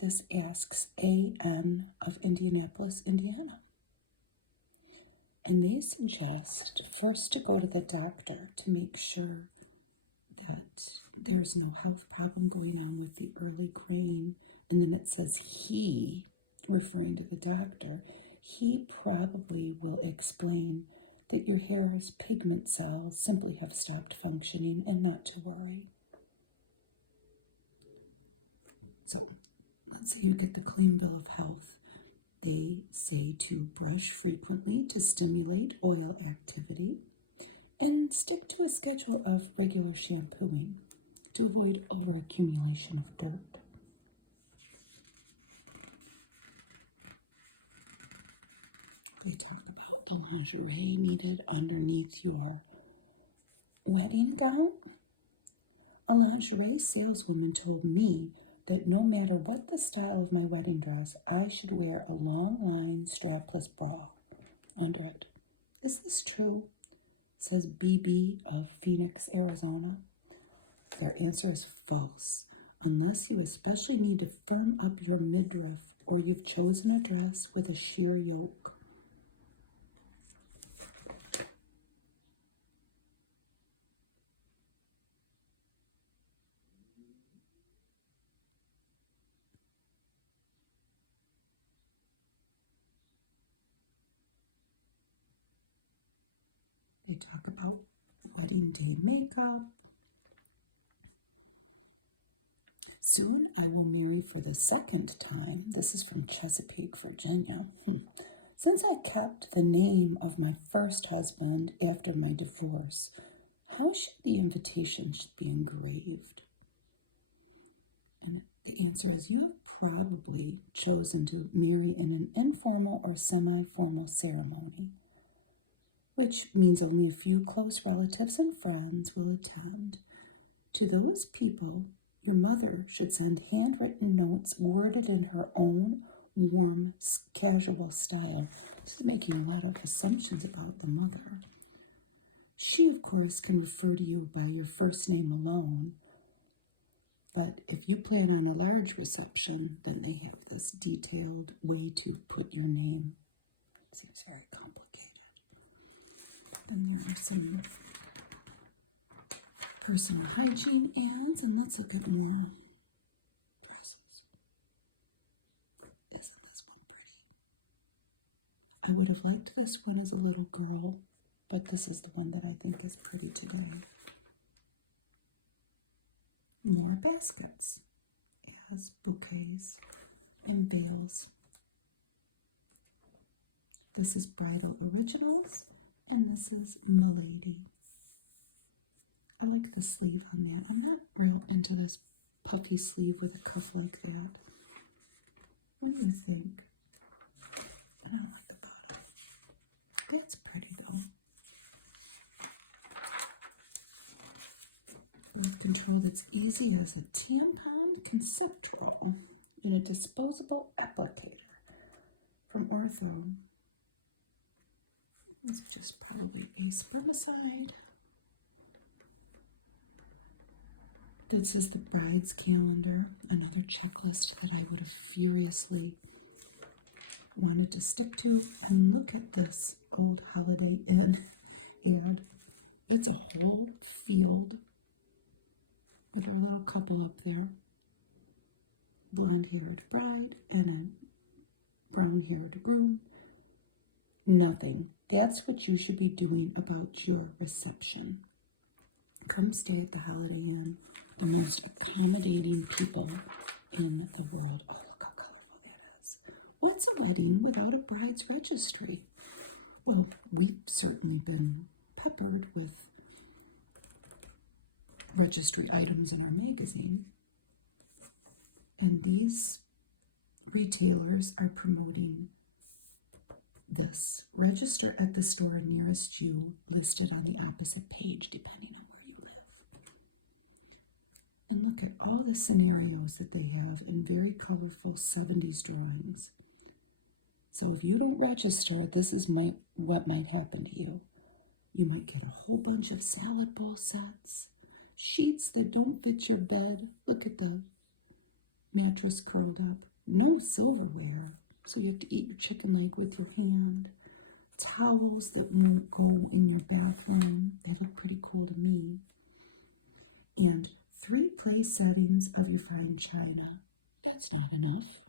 This asks A.N. of Indianapolis, Indiana. And they suggest first to go to the doctor to make sure that there's no health problem going on with the early graying. And then it says he, referring to the doctor, he probably will explain that your hair's pigment cells simply have stopped functioning and not to worry. So let's say you get the clean bill of health. They say to brush frequently to stimulate oil activity and stick to a schedule of regular shampooing to avoid overaccumulation of dirt. They talk about the lingerie needed underneath your wedding gown. A lingerie saleswoman told me that no matter what the style of my wedding dress, I should wear a long line strapless bra under it. Is this true? It says BB of Phoenix, Arizona. Their answer is false. Unless you especially need to firm up your midriff or you've chosen a dress with a sheer yoke. They talk about wedding day makeup. Soon I will marry for the second time. This is from Chesapeake, Virginia. Since I kept the name of my first husband after my divorce, how should the invitation be engraved? And the answer is you have probably chosen to marry in an informal or semi-formal ceremony, which means only a few close relatives and friends will attend. To those people, your mother should send handwritten notes worded in her own warm, casual style. She's making a lot of assumptions about the mother. She, of course, can refer to you by your first name alone, but if you plan on a large reception, then they have this detailed way to put your name. It seems very complicated. Then there are some personal hygiene ads, and let's look at more dresses. Isn't this one pretty? I would have liked this one as a little girl, but this is the one that I think is pretty today. More baskets as bouquets and veils. This is Bridal Originals, and this is Milady. I like the sleeve on that. I'm not real into this puffy sleeve with a cuff like that. What do you think? I don't like the bottom. That's pretty though. Birth control that's easy as a tampon conceptual in a disposable applicator from Ortho. This is just probably a spermicide. This is the bride's calendar, another checklist that I would have furiously wanted to stick to. And look at this old Holiday Inn ad. It's a whole field with our little couple up there. Blonde-haired bride and a brown-haired groom. Nothing. That's what you should be doing about your reception. Come stay at the Holiday Inn. The most accommodating people in the world. Oh, look how colorful that is. What's a wedding without a bride's registry? Well, we've certainly been peppered with registry items in our magazine. And these retailers are promoting this. Register at the store nearest you, listed on the opposite page, depending on where you live. And look at all the scenarios that they have in very colorful 70s drawings. So if you don't register, this is what might happen to you. You might get a whole bunch of salad bowl sets, sheets that don't fit your bed. Look at the mattress curled up. No silverware, so you have to eat your chicken leg with your hand. Towels that won't go in your bathroom. They look pretty cool to me. And 3 place settings of your fine china. That's not enough.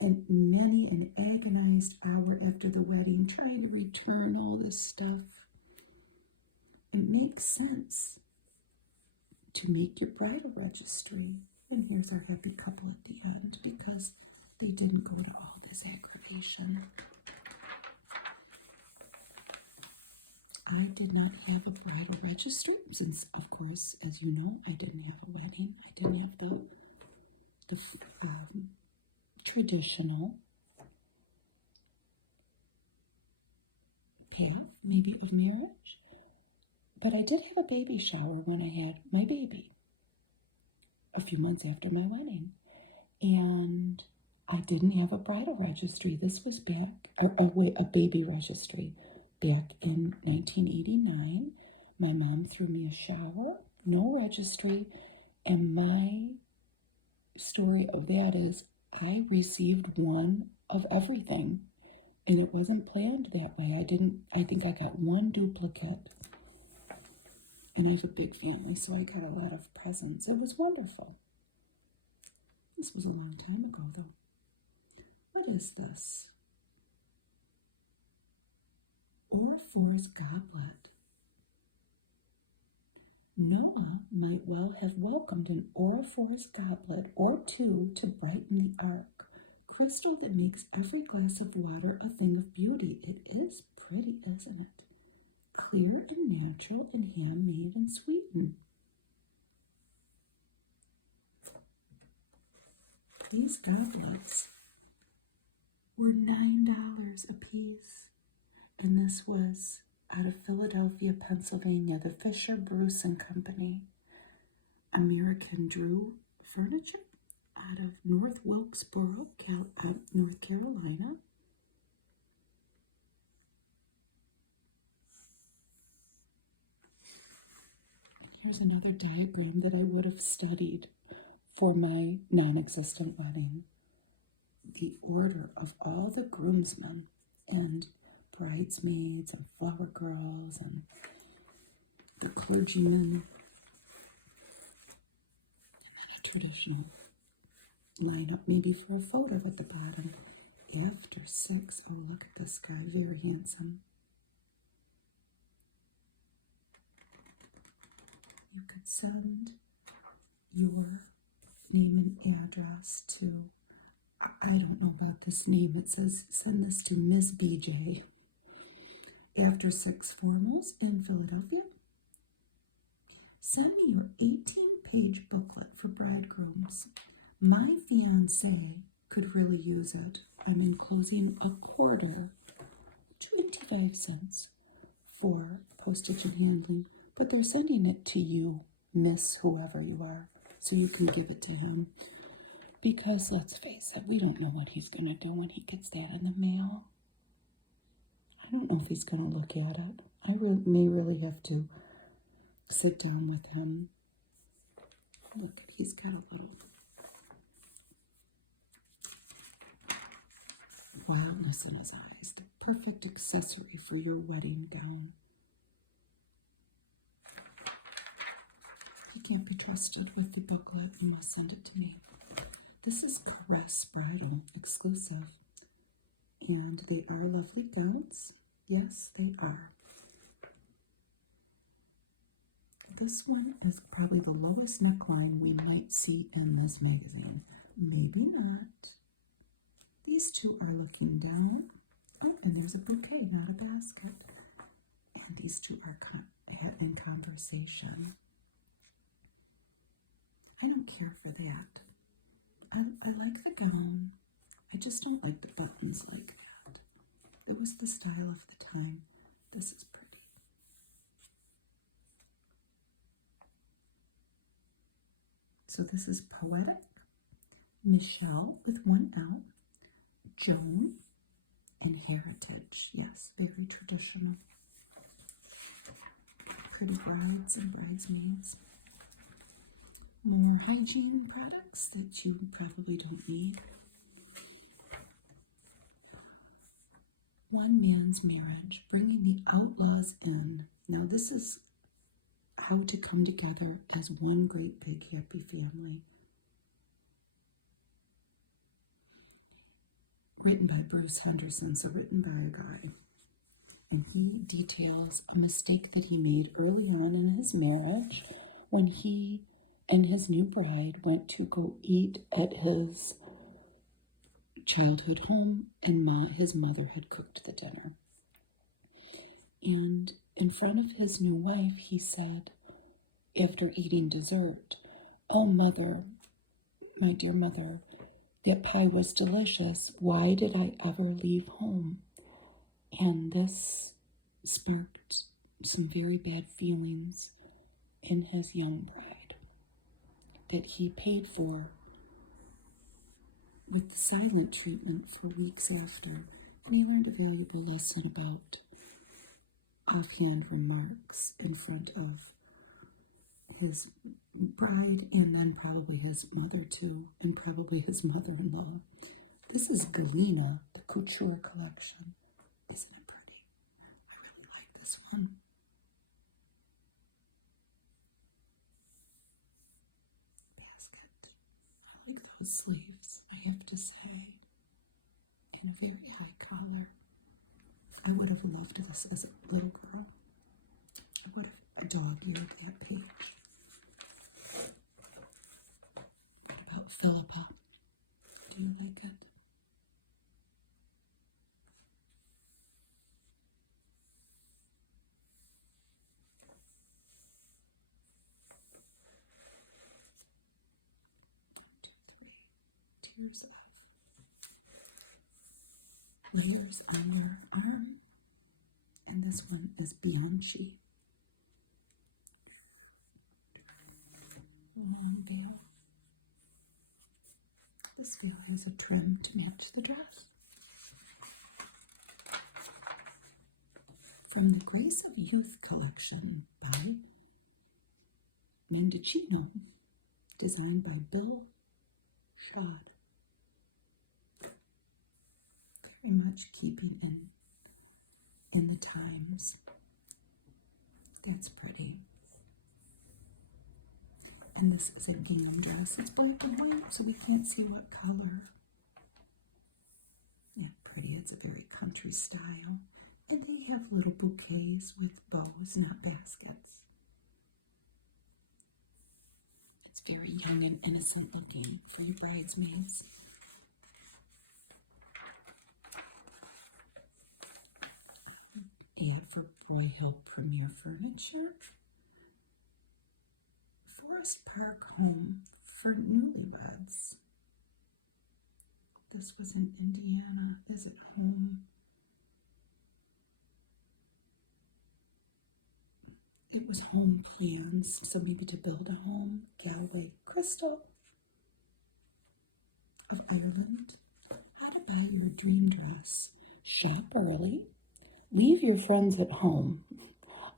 And many an agonized hour after the wedding trying to return all this stuff. It makes sense to make your bridal registry. And here's our happy couple at the end because they didn't go to all this aggravation. I did not have a bridal registry since, of course, as you know, I didn't have a wedding. I didn't have the traditional path, maybe of marriage. But I did have a baby shower when I had my baby a few months after my wedding. And I didn't have a bridal registry. This was back, a baby registry. back in 1989. My mom threw me a shower, no registry, and my story of that is I received one of everything, and it wasn't planned that way. I think I got one duplicate, and I have a big family, so I got a lot of presents. It was wonderful. This was a long time ago, though. What is this? Orpheus goblet. Noah might well have welcomed an Orpheus goblet or two to brighten the ark. Crystal that makes every glass of water a thing of beauty. It is pretty, isn't it? Clear and natural and handmade and sweetened. These goblets were $9 a piece, and this was out of Philadelphia, Pennsylvania, the Fisher Bruce and Company. American Drew Furniture out of North Wilkesboro, North Carolina. Here's another diagram that I would have studied for my non-existent wedding. The order of all the groomsmen and bridesmaids and flower girls and the clergymen. And then a traditional lineup, maybe for a photo at the bottom. After 6, oh, look at this guy, very handsome. You could send your name and address to, I don't know about this name, it says send this to Miss BJ. After 6 formals in Philadelphia. Send me your 18-page booklet for bridegrooms. My fiance could really use it. I'm enclosing a quarter, 25 cents for postage and handling, but they're sending it to you, Miss whoever you are, so you can give it to him. Because let's face it, we don't know what he's going to do when he gets that in the mail. I don't know if he's going to look at it. I may really have to sit down with him. Look, he's got a little wildness in his eyes. The perfect accessory for your wedding gown. He can't be trusted with the booklet. You must send it to me. This is Caress Bridal exclusive. And they are lovely gowns. Yes, they are. This one is probably the lowest neckline we might see in this magazine. Maybe not. These two are looking down. Oh, and there's a bouquet, not a basket. And these two are in conversation. I don't care for that. I like the gown. I just don't like the buttons like that. It was the style of the time. This is pretty. So this is Poetic, Michelle with one L, Joan, and Heritage. Yes, very traditional. Pretty brides and bridesmaids. More hygiene products that you probably don't need. One Man's Marriage, Bringing the Outlaws In. Now this is how to come together as one great big happy family. Written by Bruce Henderson, so written by a guy. And he details a mistake that he made early on in his marriage when he and his new bride went to go eat at his childhood home, and his mother had cooked the dinner. And in front of his new wife, he said, after eating dessert, "Oh, mother, my dear mother, that pie was delicious. Why did I ever leave home?" And this sparked some very bad feelings in his young bride that he paid for with the silent treatment for weeks after. And he learned a valuable lesson about offhand remarks in front of his bride and then probably his mother too, and probably his mother-in-law. This is Galena, the couture collection. Isn't it pretty? I really like this one. Basket. I like those sleeves, I have to say. And a very high collar. I would have loved this as a little girl. I would have dog-eared that page. What about Philippa? Do you like it? Tears of layers on their arm, and this one is Bianchi. Long veil. This veil has a trim to match the dress. From the Grace of Youth collection by Mendocino, designed by Bill Shod. Very much keeping in the times. That's pretty. And this is a gingham dress. It's black and white, so we can't see what color. Yeah, pretty. It's a very country style. And they have little bouquets with bows, not baskets. It's very young and innocent looking for your bridesmaids. Ad for Broyhill Premier Furniture. Forest Park Home for newlyweds. This was in Indiana. Is it home? It was home plans, so maybe to build a home. Galway Crystal of Ireland. How to buy your dream dress. Shop early. Leave your friends at home.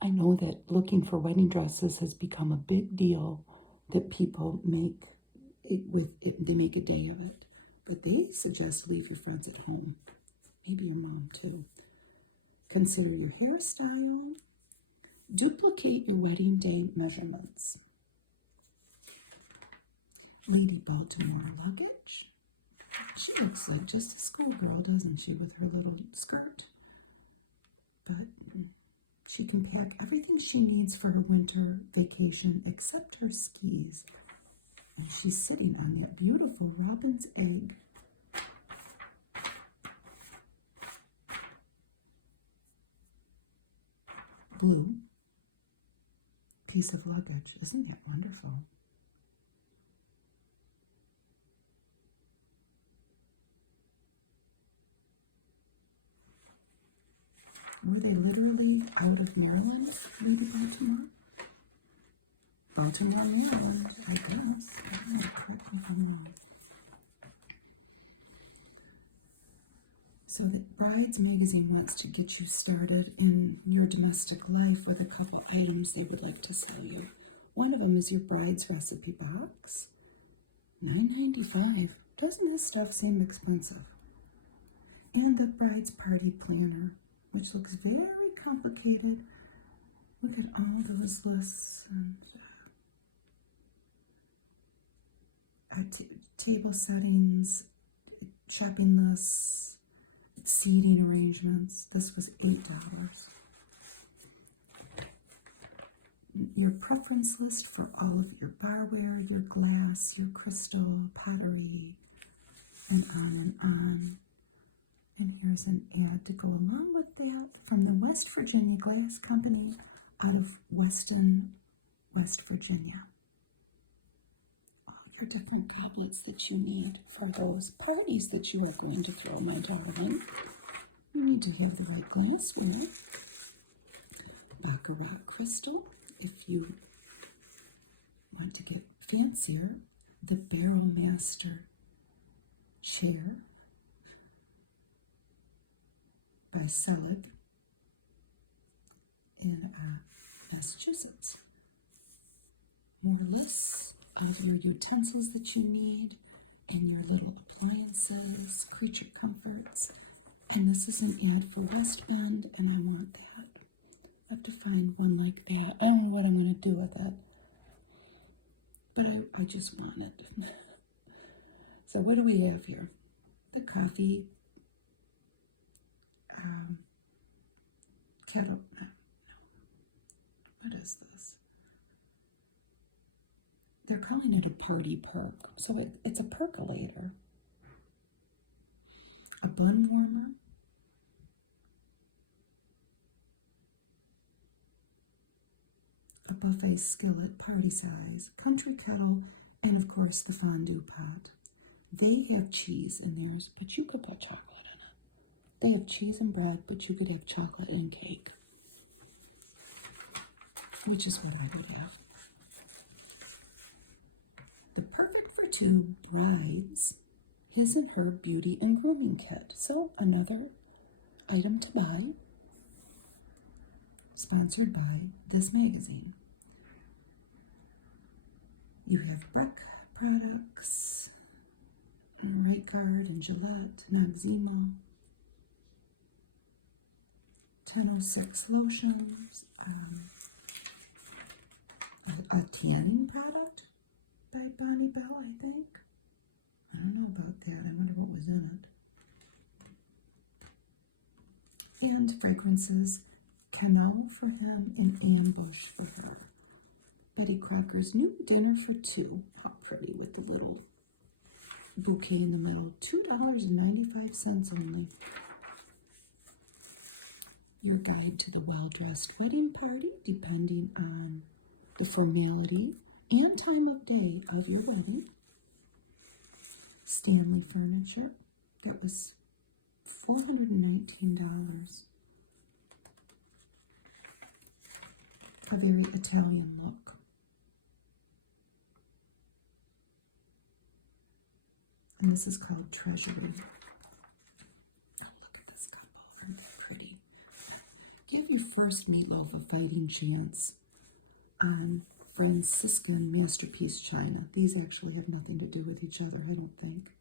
I know that looking for wedding dresses has become a big deal, that people make they make a day of it. But they suggest leave your friends at home. Maybe your mom too. Consider your hairstyle. Duplicate your wedding day measurements. Lady Baltimore luggage. She looks like just a schoolgirl, doesn't she, with her little skirt? But she can pack everything she needs for her winter vacation except her skis. And she's sitting on that beautiful robin's egg. Blue piece of luggage. Isn't that wonderful? Were they literally out of Maryland, Lady Baltimore? Baltimore, Maryland, I guess. Correct me if I'm wrong. So the Brides magazine wants to get you started in your domestic life with a couple items they would like to sell you. One of them is your bride's recipe box. $9.95. Doesn't this stuff seem expensive? And the bride's party planner, which looks very complicated. Look at all those lists and table settings, shopping lists, seating arrangements. This was $8. Your preference list for all of your barware, your glass, your crystal, pottery, and on and on. And here's an ad to go along with that from the West Virginia Glass Company out of Weston, West Virginia. All your different goblets that you need for those parties that you are going to throw, my darling. You need to have the right glassware. Baccarat crystal, if you want to get fancier. The Barrel Master chair by Selig. in Massachusetts. More lists of your utensils that you need and your little appliances, creature comforts. And this is an ad for West Bend, and I want that. I have to find one like that. I don't know what I'm going to do with it, but I just want it. So what do we have here? The coffee kettle. What is this? They're calling it a party perk. So it's a percolator. A bun warmer. A buffet skillet, party size, country kettle, and of course the fondue pot. They have cheese in theirs, but you could put chocolate in it. They have cheese and bread, but you could have chocolate and cake, which is what I would have. The perfect for two brides, his and her beauty and grooming kit. So another item to buy, sponsored by this magazine. You have Breck products, Right Guard and Gillette, Noxzema, 1006 lotions, a tanning product by Bonnie Bell, I think. I don't know about that. I wonder what was in it. And fragrances, Cano for him and Ambush for her. Betty Crocker's new dinner for two. How pretty, with the little bouquet in the middle. $2.95 only. Your guide to the well-dressed wedding party, depending on the formality and time of day of your wedding. Stanley furniture. That was $419. A very Italian look. And this is called Treasury. Oh, look at this couple. Aren't they pretty? Give your first meatloaf a fighting chance on Franciscan Masterpiece China. These actually have nothing to do with each other, I don't think.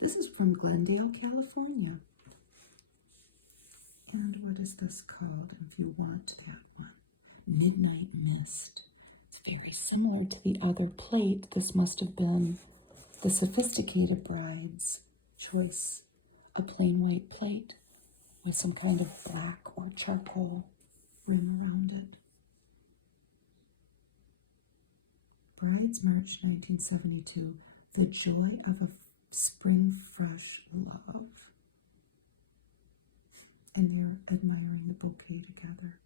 This is from Glendale, California. And what is this called, if you want that one? Midnight Mist. It's very similar to the other plate. This must have been the sophisticated bride's choice. A plain white plate with some kind of black or charcoal rim around it. Bride's March 1972. The joy of a spring fresh love. And they're admiring the bouquet together.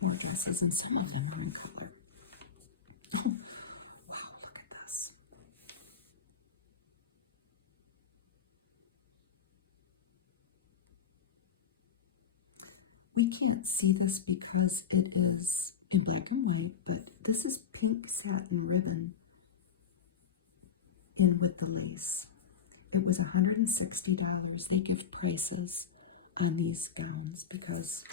More dresses, and some of them are in color. Oh, wow, look at this. We can't see this because it is in black and white, but this is pink satin ribbon in with the lace. It was $160. They give prices on these gowns because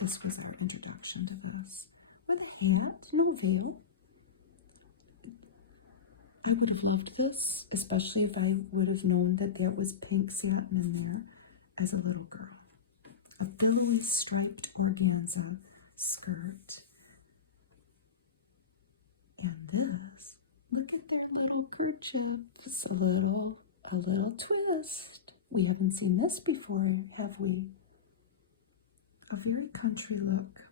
this was our introduction to this. With a hat, no veil. I would have loved this, especially if I would have known that there was pink satin in there as a little girl. A billowy striped organza skirt. And this, look at their little kerchiefs, a little twist. We haven't seen this before, have we? A very country look.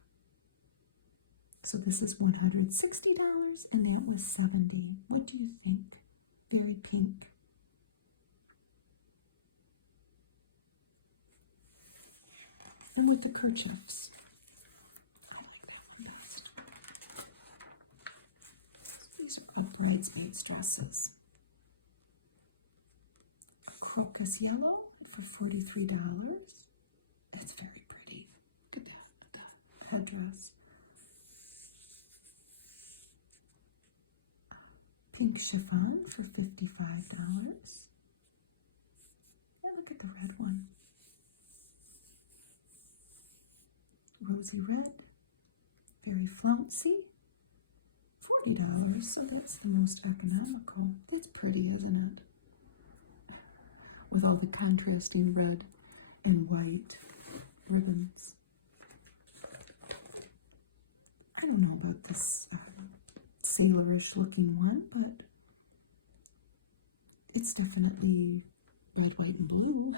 So this is $160 and that was $70. What do you think? Very pink. And with the kerchiefs. I like that one best. These are all bridesmaids' dresses. A crocus yellow for $43. It's very pretty. Look at that, the headdress. pink chiffon for $55. And look at the red one. Rosy red, very flouncy, $40, so that's the most economical. That's pretty, isn't it? With all the contrasting red and white ribbons. I don't know about this sailorish looking one, but it's definitely red, white, and blue.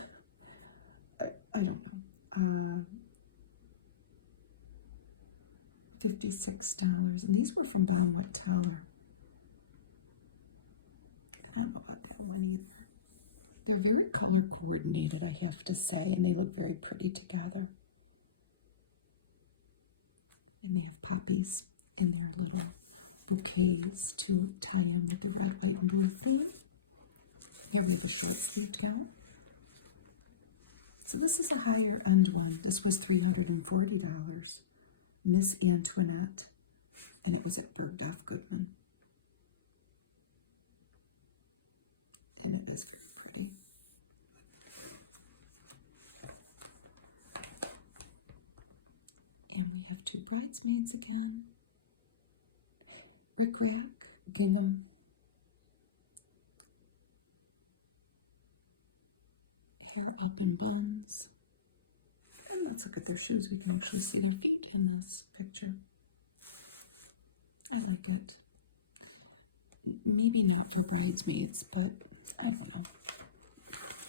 I don't know. $56, and these were from Bonwit Tower. I don't know about that one either. They're very color coordinated, I have to say, and they look very pretty together. And they have poppies in their little bouquets to tie in with the red, white, and blue theme. They're like a short sleeved gown. So this is a higher end one. This was $340. Miss Antoinette, and it was at Bergdorf Goodman. And it is very pretty. And we have two bridesmaids again. Rick-rack, gingham. Hair up in buns. And let's look at their shoes. We can actually see their feet in this picture. I like it. Maybe not for bridesmaids, but I don't know.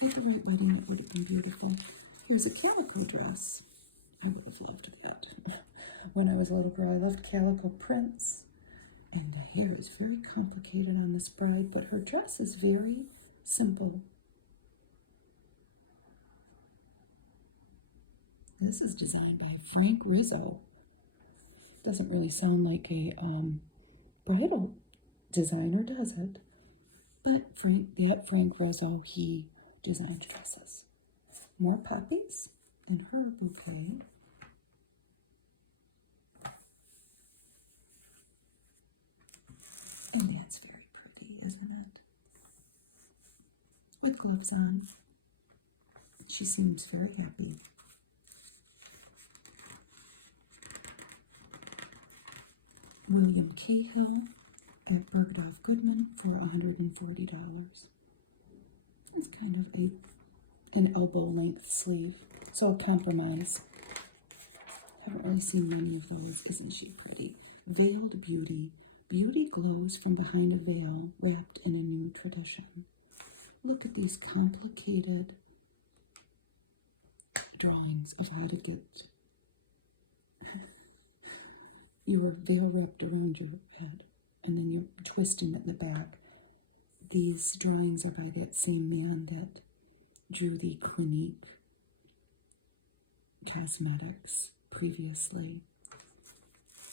At the right wedding, it would have been beautiful. Here's a calico dress. I would have loved that. When I was a little girl, I loved calico prints. And the hair is very complicated on this bride, but her dress is very simple. This is designed by Frank Rizzo. Doesn't really sound like a bridal designer, does it? But Frank Rizzo, he designs dresses. More poppies in her bouquet. And that's very pretty, isn't it? With gloves on. She seems very happy. William Cahill at Bergdorf Goodman for $140. It's kind of an elbow length sleeve, so a compromise. Haven't really seen many of those. Isn't she pretty? Veiled Beauty. Beauty glows from behind a veil, wrapped in a new tradition. Look at these complicated drawings of how to get your veil wrapped around your head, and then you're twisting it in the back. These drawings are by that same man that drew the Clinique cosmetics previously,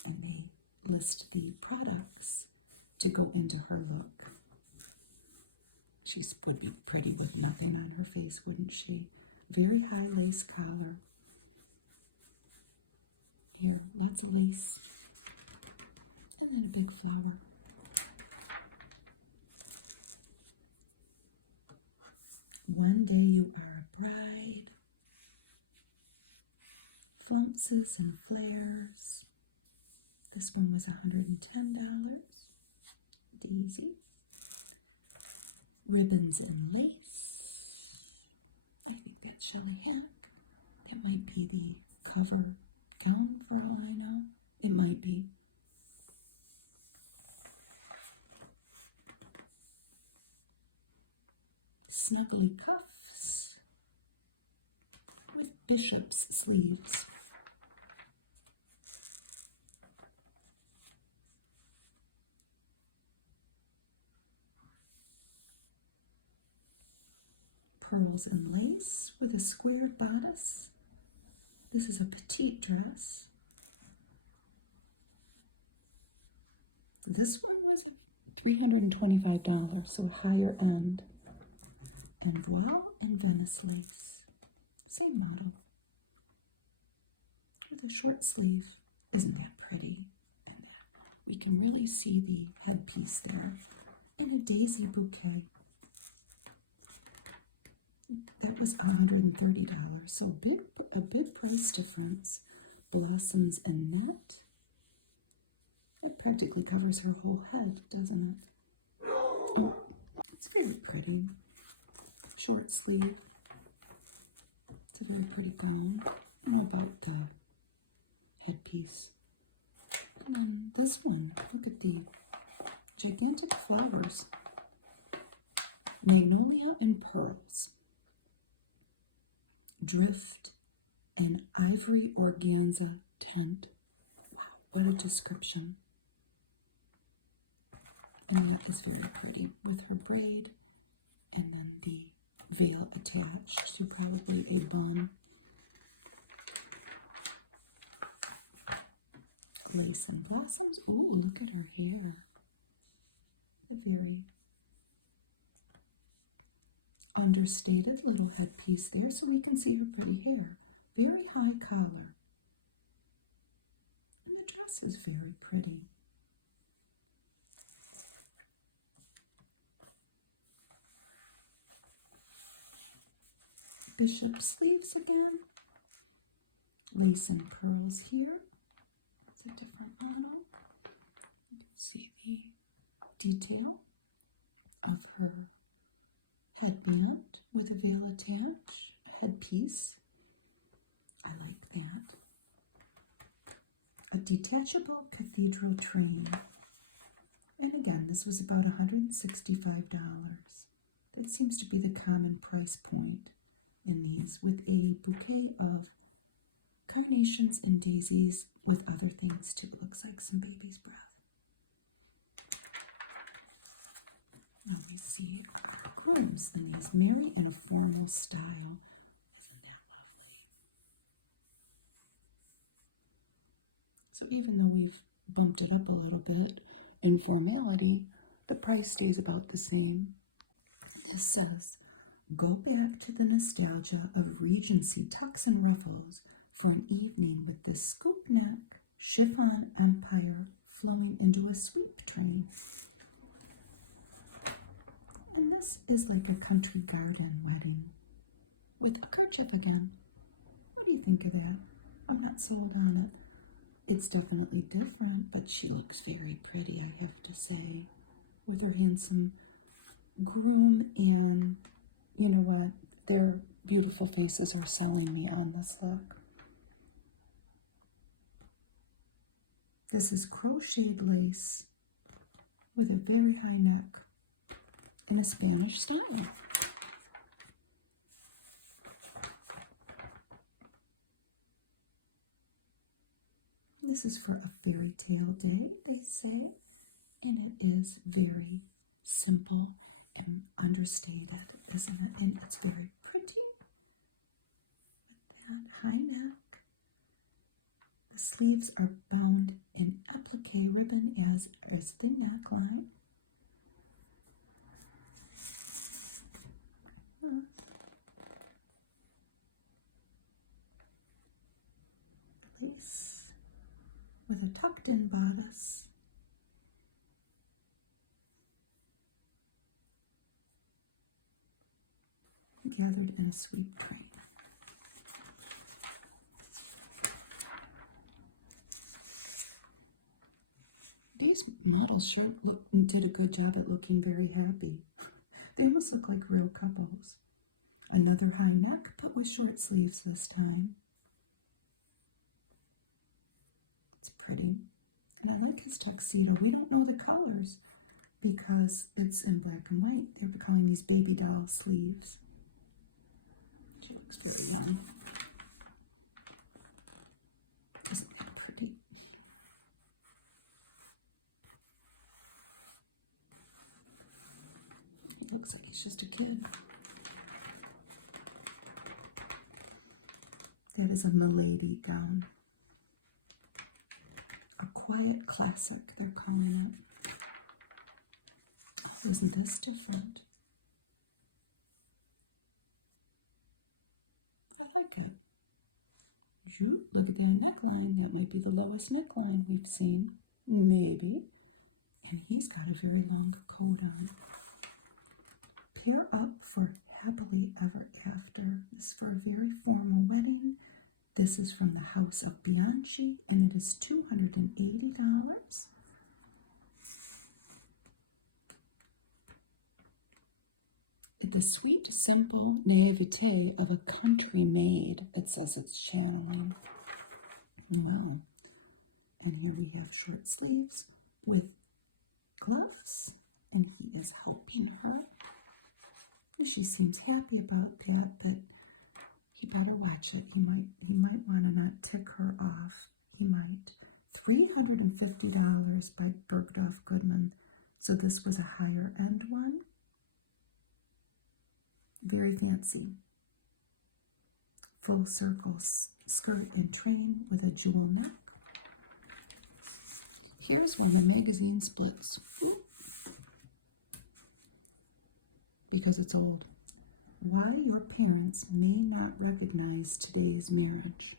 and they list the products to go into her look. She would be pretty with nothing on her face, wouldn't she? Very high lace collar. Here, lots of lace. And then a big flower. One day you are a bride. Flounces and flares. This one was $110. Daisy. Ribbons and lace. I think that's Shelley Hack. That might be the cover gown for all I know. It might be. Snuggly cuffs with bishop's sleeves. Pearls and lace with a squared bodice. This is a petite dress. This one was $325, so higher end. And voile and Venice lace. Same model. With a short sleeve. Isn't that pretty? And we can really see the headpiece there. And a daisy bouquet. That was $130, so a big price difference. Blossoms and net. It practically covers her whole head, doesn't it? Oh, it's very pretty. Short sleeve. It's a very pretty gown. I don't know about the headpiece. And then this one, look at the gigantic flowers. Magnolia and pearls. Drift and ivory organza tent. Wow, what a description. And that is very pretty with her braid and then the veil attached, so probably a bun. Lace and blossoms. Oh, look at her hair. A very understated little headpiece there, so we can see her pretty hair. Very high collar. And the dress is very pretty. Bishop sleeves again. Lace and pearls here. It's a different model. You can see the detail of her headband with a veil attached, headpiece. I like that. A detachable cathedral train. And again, this was about $165. That seems to be the common price point in these, with a bouquet of carnations and daisies with other things too. It looks like some baby's breath. Now we see Groom's these marry in a formal style. Isn't that lovely? So even though we've bumped it up a little bit in formality, the price stays about the same. This says, go back to the nostalgia of Regency tucks and ruffles for an evening with this scoop neck chiffon empire flowing into a sweep train. And this is like a country garden wedding with a kerchief again. What do you think of that? I'm not sold on it. It's definitely different, but she looks very pretty, I have to say, with her handsome groom, and you know what? Their beautiful faces are selling me on this look. This is crocheted lace with a very high neck in a Spanish style. This is for a fairy tale day, they say, and it is very simple and understated, isn't it? And it's very pretty with that high neck. The sleeves are bound in applique ribbon as is the neckline. Lace with a tucked in bodice. Gathered in a sweep train. These models sure did a good job at looking very happy. They almost look like real couples. Another high neck, but with short sleeves this time. It's pretty. And I like his tuxedo. We don't know the colors because it's in black and white. They're calling these baby doll sleeves. She looks very young. Isn't that pretty? It looks like he's just a kid. That is a milady gown. A quiet classic, they're calling it. Oh, isn't this different? I like it. Look at that neckline. That might be the lowest neckline we've seen. Maybe. And he's got a very long coat on. Pair up for happily ever after. This is for a very formal wedding. This is from the House of Bianchi, and it is $280. The sweet, simple naivete of a country maid, it says it's channeling. Wow. And here we have short sleeves with gloves, and he is helping her. She seems happy about that, but he better watch it. He might want to not tick her off. He might. $350 by Bergdorf Goodman. So this was a higher end one. Very fancy. Full circle skirt and train with a jewel neck. Here's one the magazine splits. Because it's old. Why your parents may not recognize today's marriage.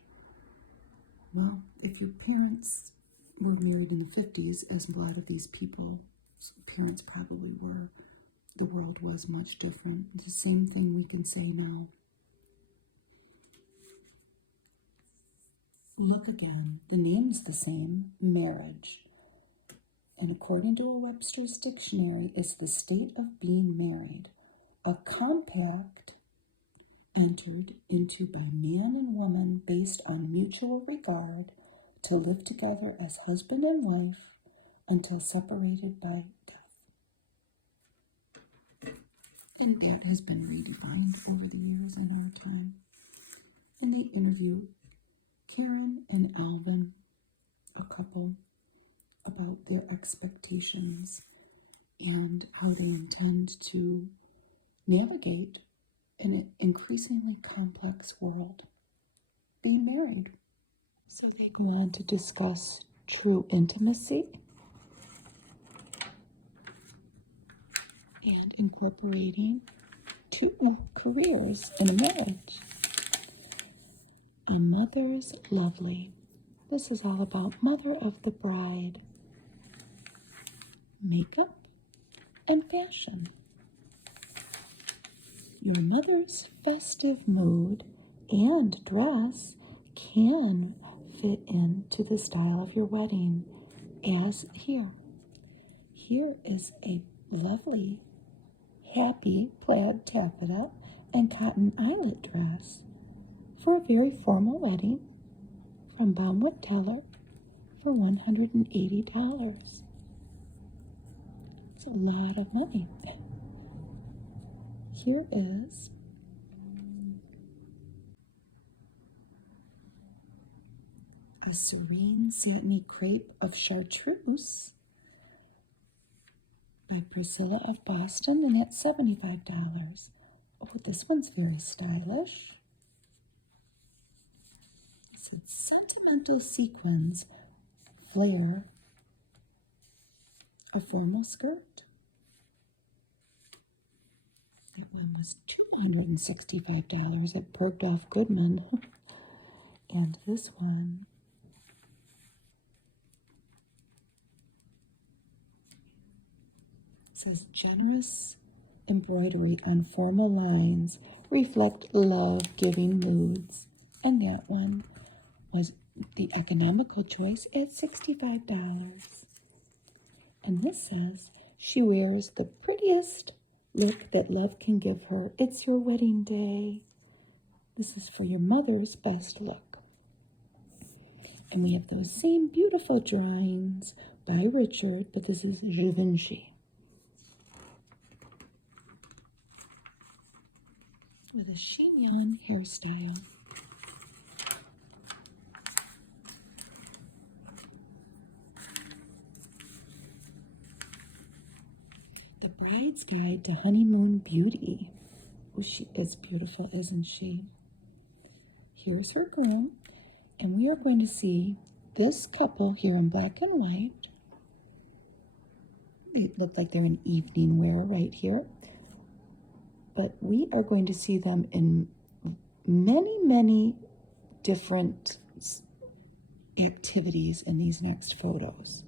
Well, if your parents were married in the 50s, as a lot of these people's parents probably were, the world was much different. It's the same thing we can say now. Look again. The name's the same, marriage. And according to a Webster's dictionary, it's the state of being married. A compact entered into by man and woman based on mutual regard to live together as husband and wife until separated by death. And that has been redefined over the years in our time. And they interview Karen and Alvin, a couple, about their expectations and how they intend to navigate an increasingly complex world, being married. So they go on to discuss true intimacy and incorporating two careers in a marriage. A mother's lovely. This is all about mother of the bride, makeup, and fashion. Your mother's festive mood and dress can fit into the style of your wedding, as here. Here is a lovely, happy plaid taffeta and cotton eyelet dress for a very formal wedding from Baumwood Teller for $180. It's a lot of money. Here is a serene satiny crepe of chartreuse by Priscilla of Boston, and that's $75. Oh, this one's very stylish. It's a sentimental sequins flare, a formal skirt. That one was $265 at Bergdorf Goodman. And this one says generous embroidery on formal lines reflect love-giving moods. And that one was the economical choice at $65. And this says she wears the prettiest look that love can give her. It's your wedding day. This is for your mother's best look. And we have those same beautiful drawings by Richard, but this is Givenchy. With a chignon hairstyle. The Bride's Guide to Honeymoon Beauty. Oh, she is beautiful, isn't she? Here's her groom, and we are going to see this couple here in black and white. They look like they're in evening wear right here. But we are going to see them in many, many different activities in these next photos.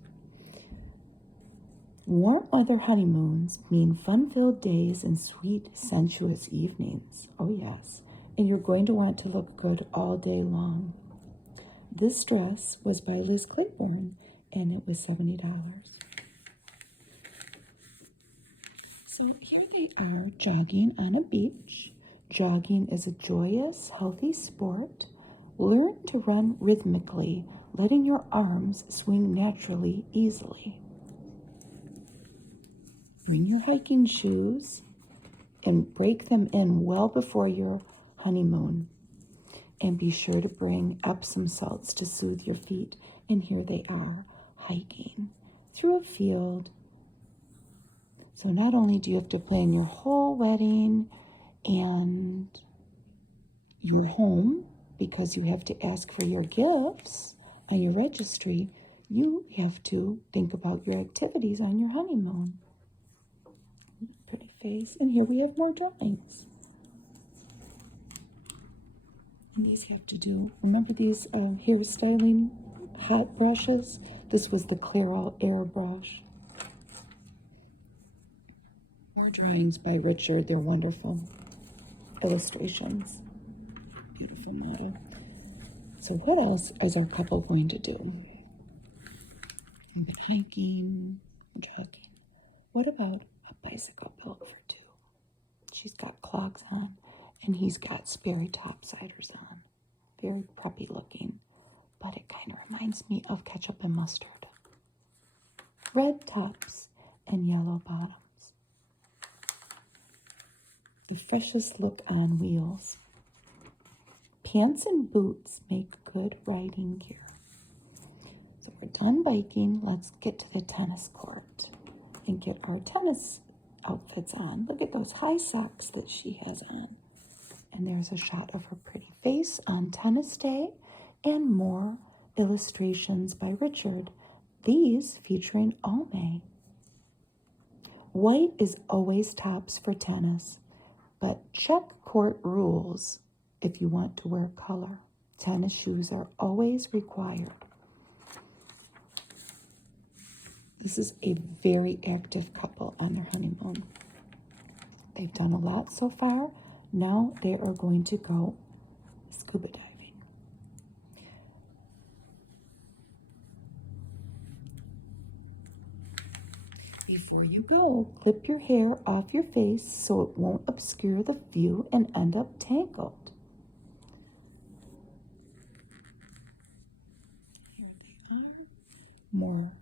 Warm weather honeymoons mean fun-filled days and sweet, sensuous evenings. Oh, yes. And you're going to want to look good all day long. This dress was by Liz Claiborne, and it was $70. So here they are jogging on a beach. Jogging is a joyous, healthy sport. Learn to run rhythmically, letting your arms swing naturally, easily. Bring your hiking shoes and break them in well before your honeymoon. And be sure to bring Epsom salts to soothe your feet. And here they are, hiking through a field. So not only do you have to plan your whole wedding and your home, because you have to ask for your gifts on your registry, you have to think about your activities on your honeymoon. Pretty face. And here we have more drawings. And these have to do, remember these hairstyling hot brushes? This was the Clairol Air Brush. More drawings by Richard. They're wonderful. Illustrations. Beautiful model. So what else is our couple going to do? Hiking, jogging. What about a bicycle built for two? She's got clogs on, and he's got Sperry topsiders on. Very preppy looking, but it kind of reminds me of ketchup and mustard. Red tops and yellow bottoms. The freshest look on wheels. Pants and boots make good riding gear. So we're done biking. Let's get to the tennis court and get our tennis outfits on. Look at those high socks that she has on. And there's a shot of her pretty face on tennis day and more illustrations by Richard. These featuring Almay. White is always tops for tennis, but check court rules if you want to wear color. Tennis shoes are always required. This is a very active couple on their honeymoon. They've done a lot so far. Now they are going to go scuba diving. Before you go, clip your hair off your face so it won't obscure the view and end up tangled. Here they are. More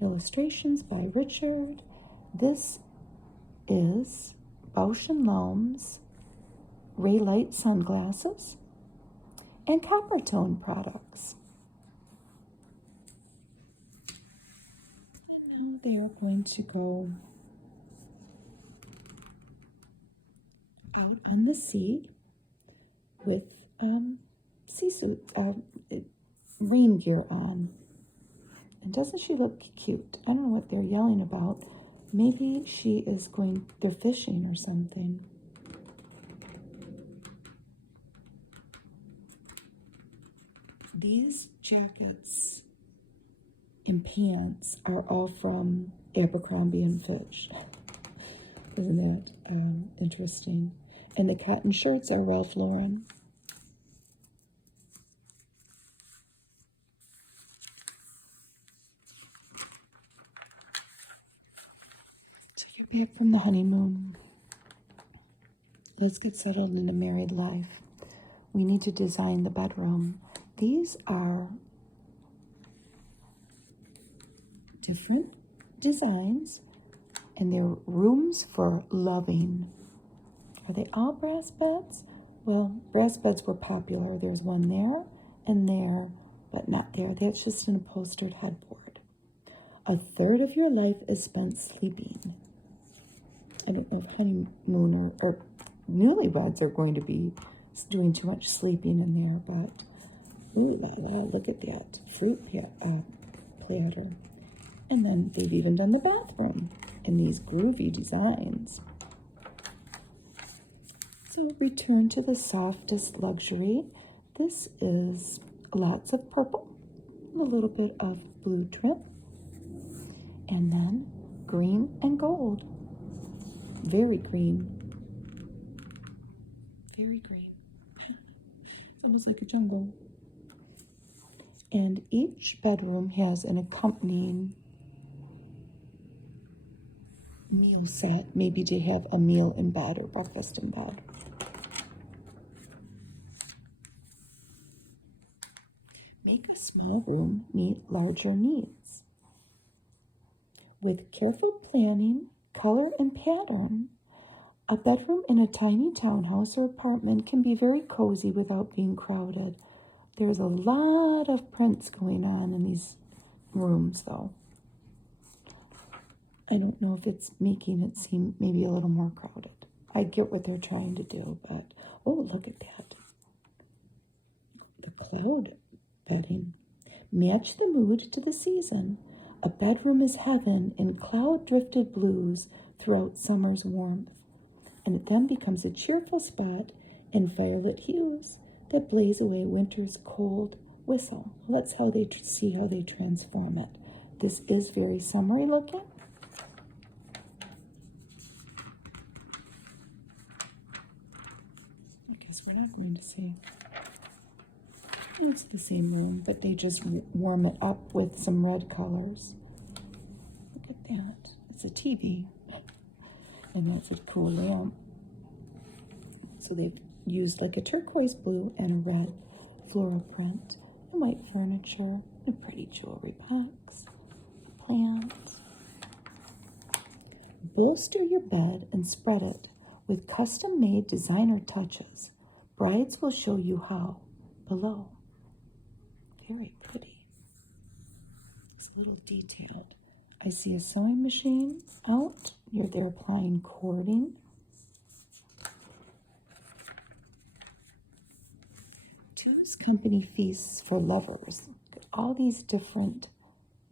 illustrations by Richard. This is Bausch & Lomb's Ray Light sunglasses and Coppertone products. And now they are going to go out on the sea with sea suit, rain gear on. And doesn't she look cute? I don't know what they're yelling about. Maybe they're fishing or something. These jackets and pants are all from Abercrombie and Fitch. Isn't that interesting? And the cotton shirts are Ralph Lauren. Back from the honeymoon. Let's get settled into married life. We need to design the bedroom. These are different designs, and they're rooms for loving. Are they all brass beds? Well, brass beds were popular. There's one there and there, but not there. That's just an upholstered headboard. A third of your life is spent sleeping. I don't know if honeymoon or newlyweds are going to be doing too much sleeping in there, but ooh la la, look at that fruit platter. And then they've even done the bathroom in these groovy designs. So return to the softest luxury. This is lots of purple, a little bit of blue trim, and then green and gold. Very green. Very green. It's almost like a jungle. And each bedroom has an accompanying meal set, maybe to have a meal in bed or breakfast in bed. Make a small room meet larger needs. With careful planning, color, and pattern, a bedroom in a tiny townhouse or apartment can be very cozy without being crowded. There's a lot of prints going on in these rooms, though. I don't know if it's making it seem maybe a little more crowded. I get what they're trying to do, but oh, look at that. The cloud bedding. Match the mood to the season. A bedroom is heaven in cloud-drifted blues throughout summer's warmth, and it then becomes a cheerful spot in violet hues that blaze away winter's cold whistle. Let's see how they transform it. This is very summery looking. I guess we're not going to see. It's the same room, but they just warm it up with some red colors. Look at that. It's a TV. And that's a cool lamp. So they've used like a turquoise blue and a red floral print, and white furniture, and a pretty jewelry box, a plant. Bolster your bed and spread it with custom-made designer touches. Brides will show you how below. Very pretty. It's a little detailed. I see a sewing machine out. They're applying cording. Two's company feasts for lovers. All these different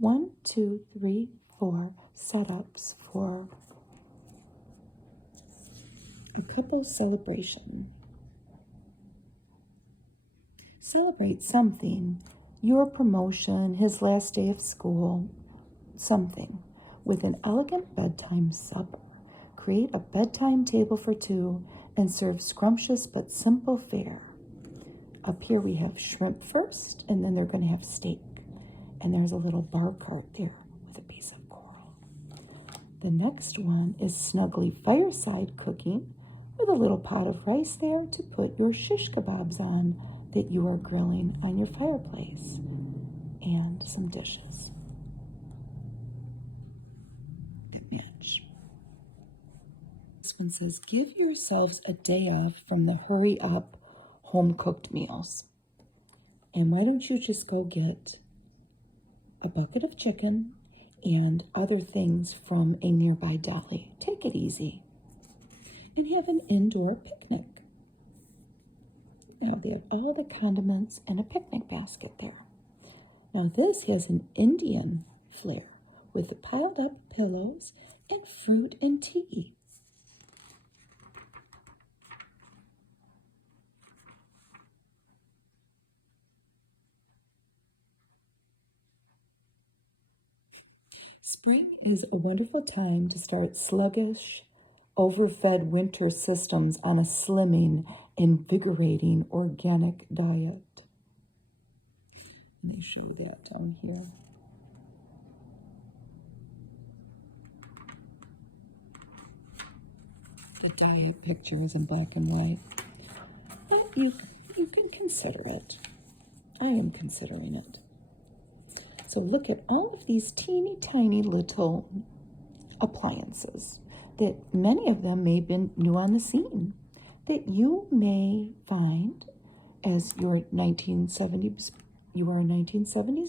1, 2, 3, 4 setups for a couple celebration. Celebrate something. Your promotion, his last day of school, something, with an elegant bedtime supper. Create a bedtime table for two and serve scrumptious but simple fare. Up here we have shrimp first, and then they're going to have steak. And there's a little bar cart there with a piece of coral. The next one is snugly fireside cooking with a little pot of rice there to put your shish kebabs on that you are grilling on your fireplace, and some dishes that match. This one says, give yourselves a day off from the hurry-up home-cooked meals. And why don't you just go get a bucket of chicken and other things from a nearby deli. Take it easy and have an indoor picnic. Now they have all the condiments and a picnic basket there. Now this has an Indian flair with the piled up pillows and fruit and tea. Spring is a wonderful time to start sluggish, overfed winter systems on a slimming, invigorating, organic diet. And they show that down here. The diet picture is in black and white, but you can consider it. I am considering it. So look at all of these teeny tiny little appliances that many of them may have been new on the scene that you may find as you are a 1970s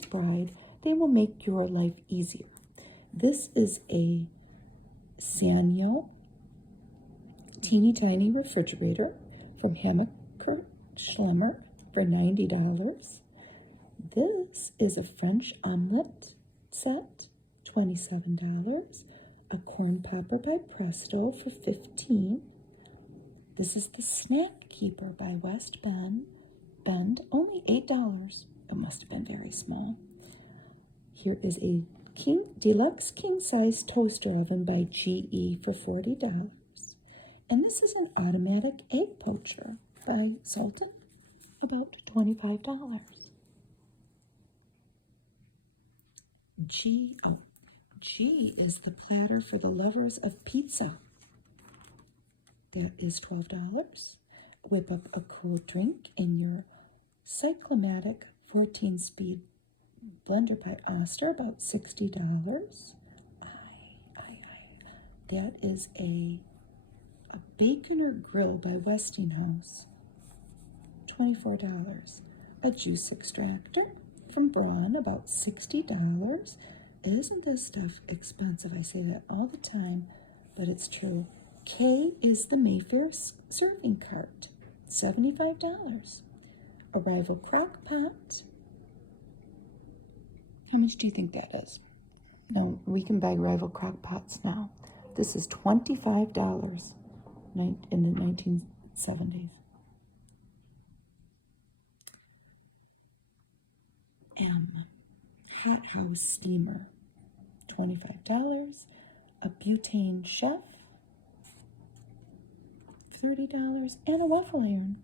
bride. They will make your life easier. This is a Sanyo teeny tiny refrigerator from Hammacher Schlemmer for $90. This is a French omelet set, $27. A corn popper by Presto for $15. This is the Snack Keeper by West Bend, only $8. It must have been very small. Here is a Deluxe king-size toaster oven by GE for $40. And this is an automatic egg poacher by Sultan, about $25. G is the platter for the lovers of pizza. That is $12. Whip up a cool drink in your cyclomatic 14-speed blender by Oster, about $60. That is a Baconer Grill by Westinghouse, $24. A juice extractor from Braun, about $60. Isn't this stuff expensive? I say that all the time, but it's true. K is the Mayfair serving cart, $75. A Rival crock pot. How much do you think that is? No, we can buy Rival crock pots now. This is $25 in the 1970s. M, Hot House steamer, $25. A butane chef, $30. And a waffle iron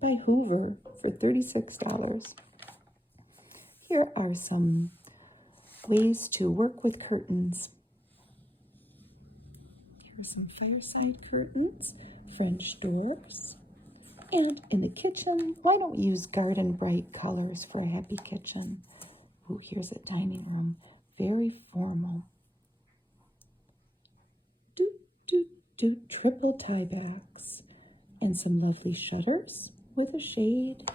by Hoover for $36. Here are some ways to work with curtains. Here are some fireside curtains, French doors. And in the kitchen, why don't we use garden bright colors for a happy kitchen? Ooh, here's a dining room, very formal. Triple tie backs and some lovely shutters with a shade,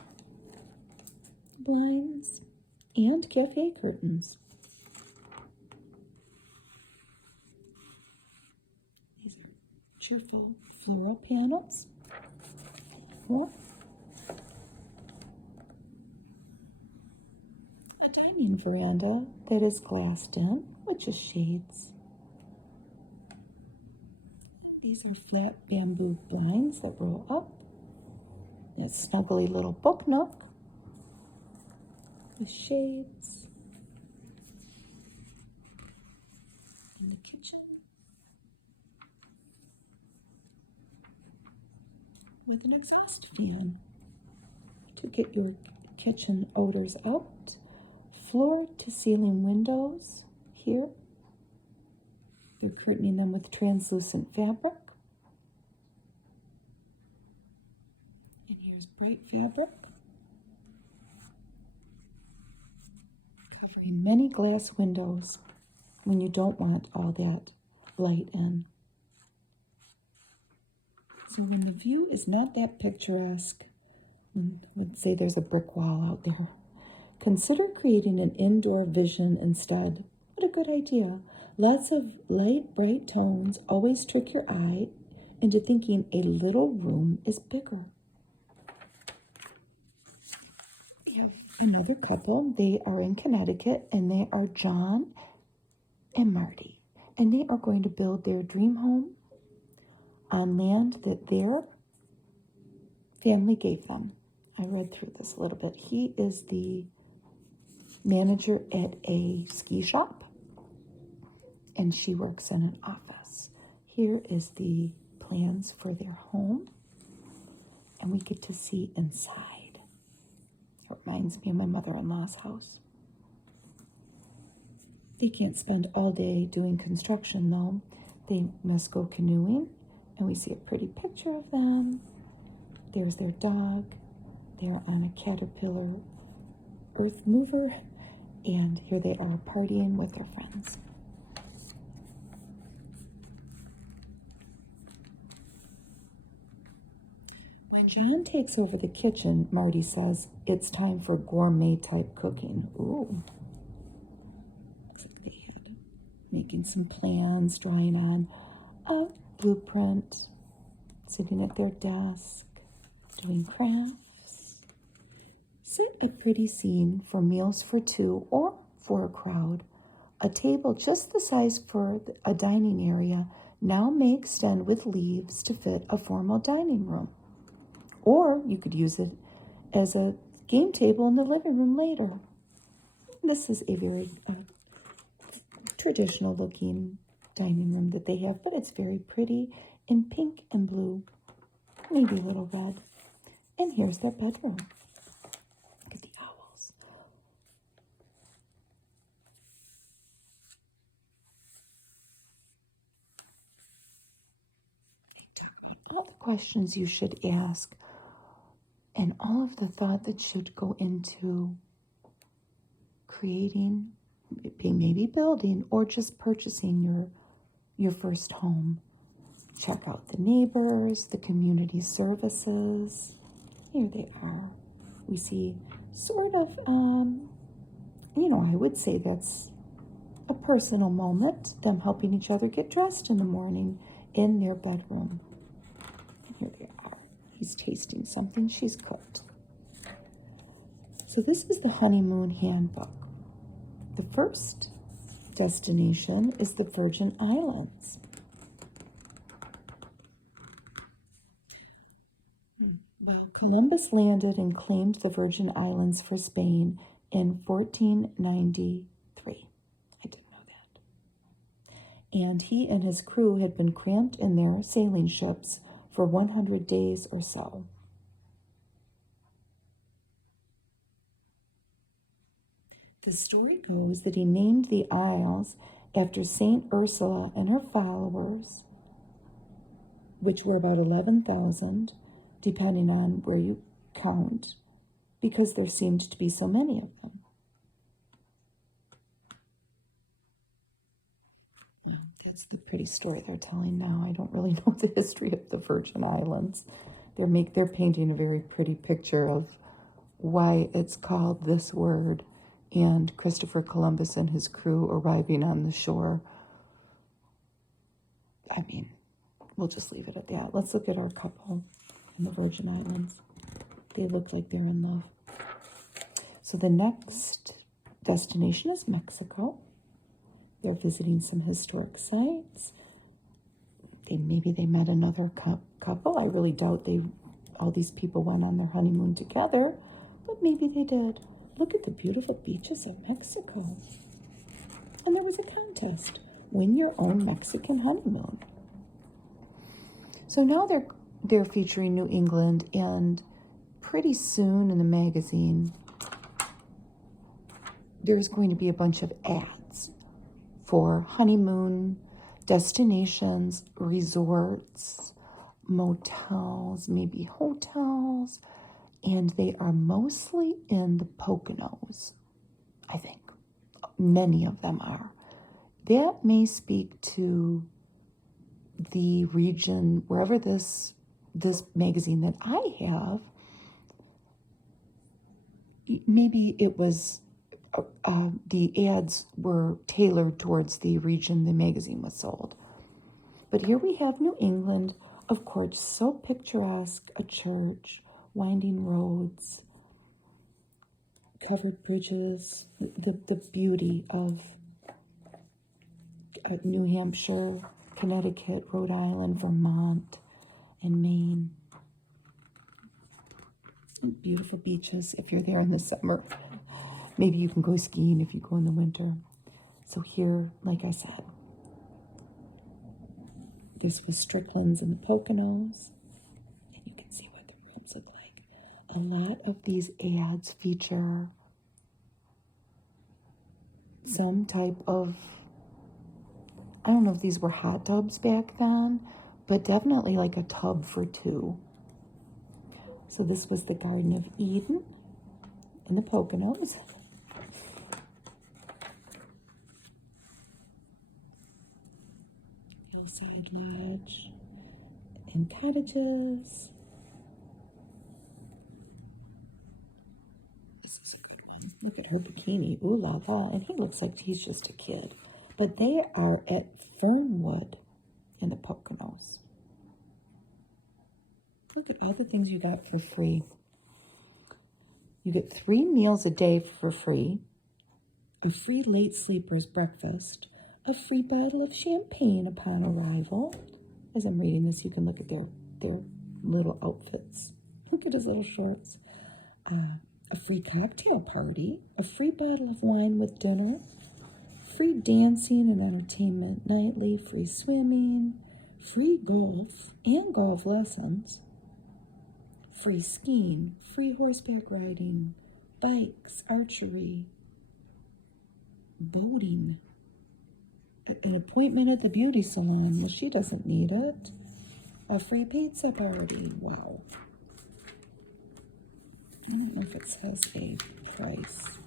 blinds, and cafe curtains. These are cheerful floral panels. Or a dining veranda that is glassed in, which is shades. These are flat bamboo blinds that roll up. A snuggly little book nook with shades. In the kitchen with an exhaust fan to get your kitchen odors out. Floor to ceiling windows here. They're curtaining them with translucent fabric. And here's bright fabric covering many glass windows when you don't want all that light in. So when the view is not that picturesque, let's say there's a brick wall out there, consider creating an indoor vision instead. What a good idea. Lots of light, bright tones always trick your eye into thinking a little room is bigger. Another couple, they are in Connecticut, and they are John and Marty. And they are going to build their dream home on land that their family gave them. I read through this a little bit. He is the manager at a ski shop, and she works in an office. Here is the plans for their home, and we get to see inside. It reminds me of my mother-in-law's house. They can't spend all day doing construction, though. They must go canoeing, and we see a pretty picture of them. There's their dog. They're on a Caterpillar earth mover, and here they are partying with their friends. When John takes over the kitchen, Marty says, it's time for gourmet-type cooking. Ooh. Looks like they had making some plans, drawing on a blueprint, sitting at their desk, doing crafts. Set a pretty scene for meals for two or for a crowd. A table just the size for a dining area now may extend with leaves to fit a formal dining room. Or you could use it as a game table in the living room later. This is a very traditional looking dining room that they have, but it's very pretty in pink and blue, maybe a little red. And here's their bedroom. Look at the owls. All the questions you should ask and all of the thought that should go into creating, maybe building, or just purchasing your first home. Check out the neighbors, the community services. Here they are. We see sort of, I would say that's a personal moment, them helping each other get dressed in the morning in their bedroom. And here they are. He's tasting something she's cooked. So this is the honeymoon handbook. The first destination is the Virgin Islands. Well, Columbus landed and claimed the Virgin Islands for Spain in 1493. I didn't know that. And he and his crew had been cramped in their sailing ships for 100 days or so. The story goes that he named the isles after Saint Ursula and her followers, which were about 11,000, depending on where you count, because there seemed to be so many of them. Well, that's the pretty story they're telling now. I don't really know the history of the Virgin Islands. They're painting a very pretty picture of why it's called this word, and Christopher Columbus and his crew arriving on the shore. I mean, we'll just leave it at that. Let's look at our couple in the Virgin Islands. They look like they're in love. So the next destination is Mexico. They're visiting some historic sites. Maybe they met another couple. I really doubt all these people went on their honeymoon together, but maybe they did. Look at the beautiful beaches of Mexico. And there was a contest. Win your own Mexican honeymoon. So now they're featuring New England, and pretty soon in the magazine, there's going to be a bunch of ads for honeymoon destinations, resorts, motels, maybe hotels, and they are mostly in the Poconos, I think. Many of them are. That may speak to the region, wherever this magazine that I have, maybe it was, the ads were tailored towards the region the magazine was sold. But here we have New England, of course, so picturesque, a church, winding roads, covered bridges, the beauty of New Hampshire, Connecticut, Rhode Island, Vermont, and Maine. Beautiful beaches if you're there in the summer. Maybe you can go skiing if you go in the winter. So here, like I said, this was Strickland's in the Poconos, and you can see what the rooms look like. A lot of these ads feature some type of, I don't know if these were hot tubs back then, but definitely like a tub for two. So this was the Garden of Eden in the Poconos. Hillside Lodge and cottages. This is a good one. Look at her bikini. Ooh la la. And he looks like he's just a kid. But they are at Fernwood in the Poconos. Look at all the things you got for free. You get 3 meals a day for free, a free late sleeper's breakfast, a free bottle of champagne upon arrival. As I'm reading this, you can look at their little outfits. Look at his little shorts. A free cocktail party, a free bottle of wine with dinner, Free dancing and entertainment nightly, free swimming, free golf and golf lessons, free skiing, free horseback riding, bikes, archery, boating, an appointment at the beauty salon. Well, she doesn't need it. A free pizza party. Wow. I don't know if it says a price.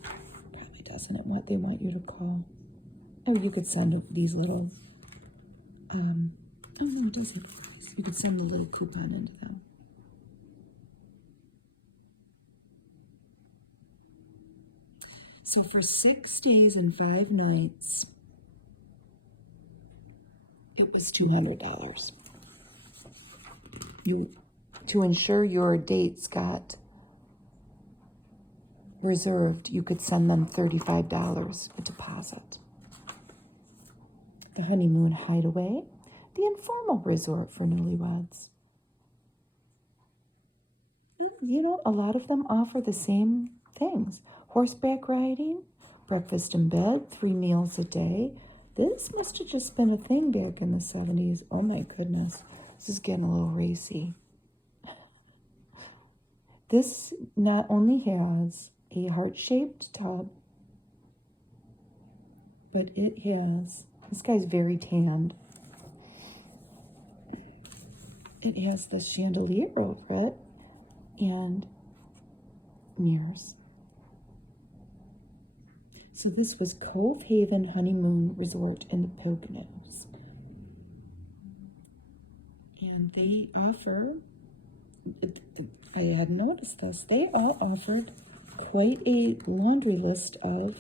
Probably doesn't. It what they want you to call. Oh, you could send these little. Oh no, it does have a price. You could send a little coupon into them. So for 6 days and 5 nights, it was $200. To ensure your dates got reserved, you could send them $35 a deposit. The Honeymoon Hideaway, the informal resort for newlyweds. You know, a lot of them offer the same things. Horseback riding, breakfast in bed, 3 meals a day. This must have just been a thing back in the 70s. Oh my goodness. This is getting a little racy. This not only has a heart-shaped tub, but it has, this guy's very tanned. It has the chandelier over it and mirrors. So this was Cove Haven Honeymoon Resort in the Poconos. And they offer, I had noticed this, they all offered quite a laundry list of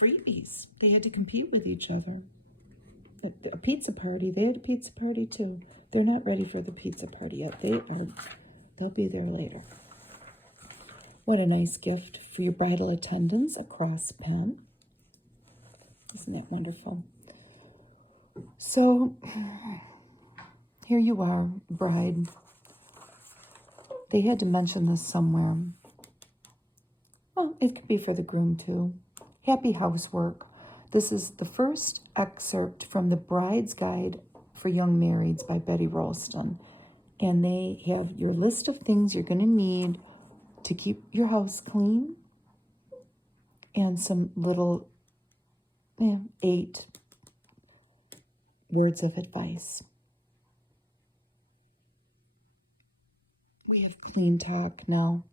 freebies. They had to compete with each other. A pizza party, they had a pizza party too. They're not ready for the pizza party yet. They'll be there later. What a nice gift for your bridal attendants, a cross pen. Isn't that wonderful? So, here you are, bride. They had to mention this somewhere. Well, it could be for the groom too. Happy housework. This is the first excerpt from The Bride's Guide for Young Marrieds by Betty Rolston. And they have your list of things you're going to need to keep your house clean, and some little 8 words of advice. We have Clean Talk now.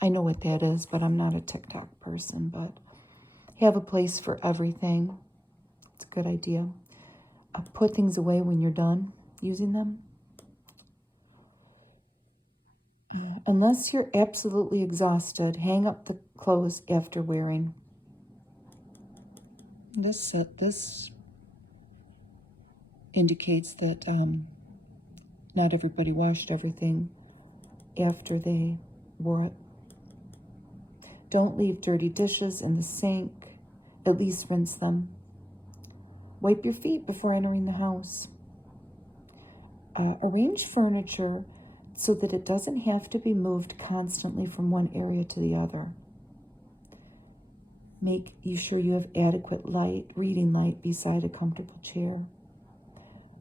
I know what that is, but I'm not a TikTok person, but have a place for everything. It's a good idea. Put things away when you're done using them. Unless you're absolutely exhausted, hang up the clothes after wearing. This indicates that not everybody washed everything after they wore it. Don't leave dirty dishes in the sink. At least rinse them. Wipe your feet before entering the house. Arrange furniture so that it doesn't have to be moved constantly from one area to the other. Make sure you have adequate light, reading light, beside a comfortable chair.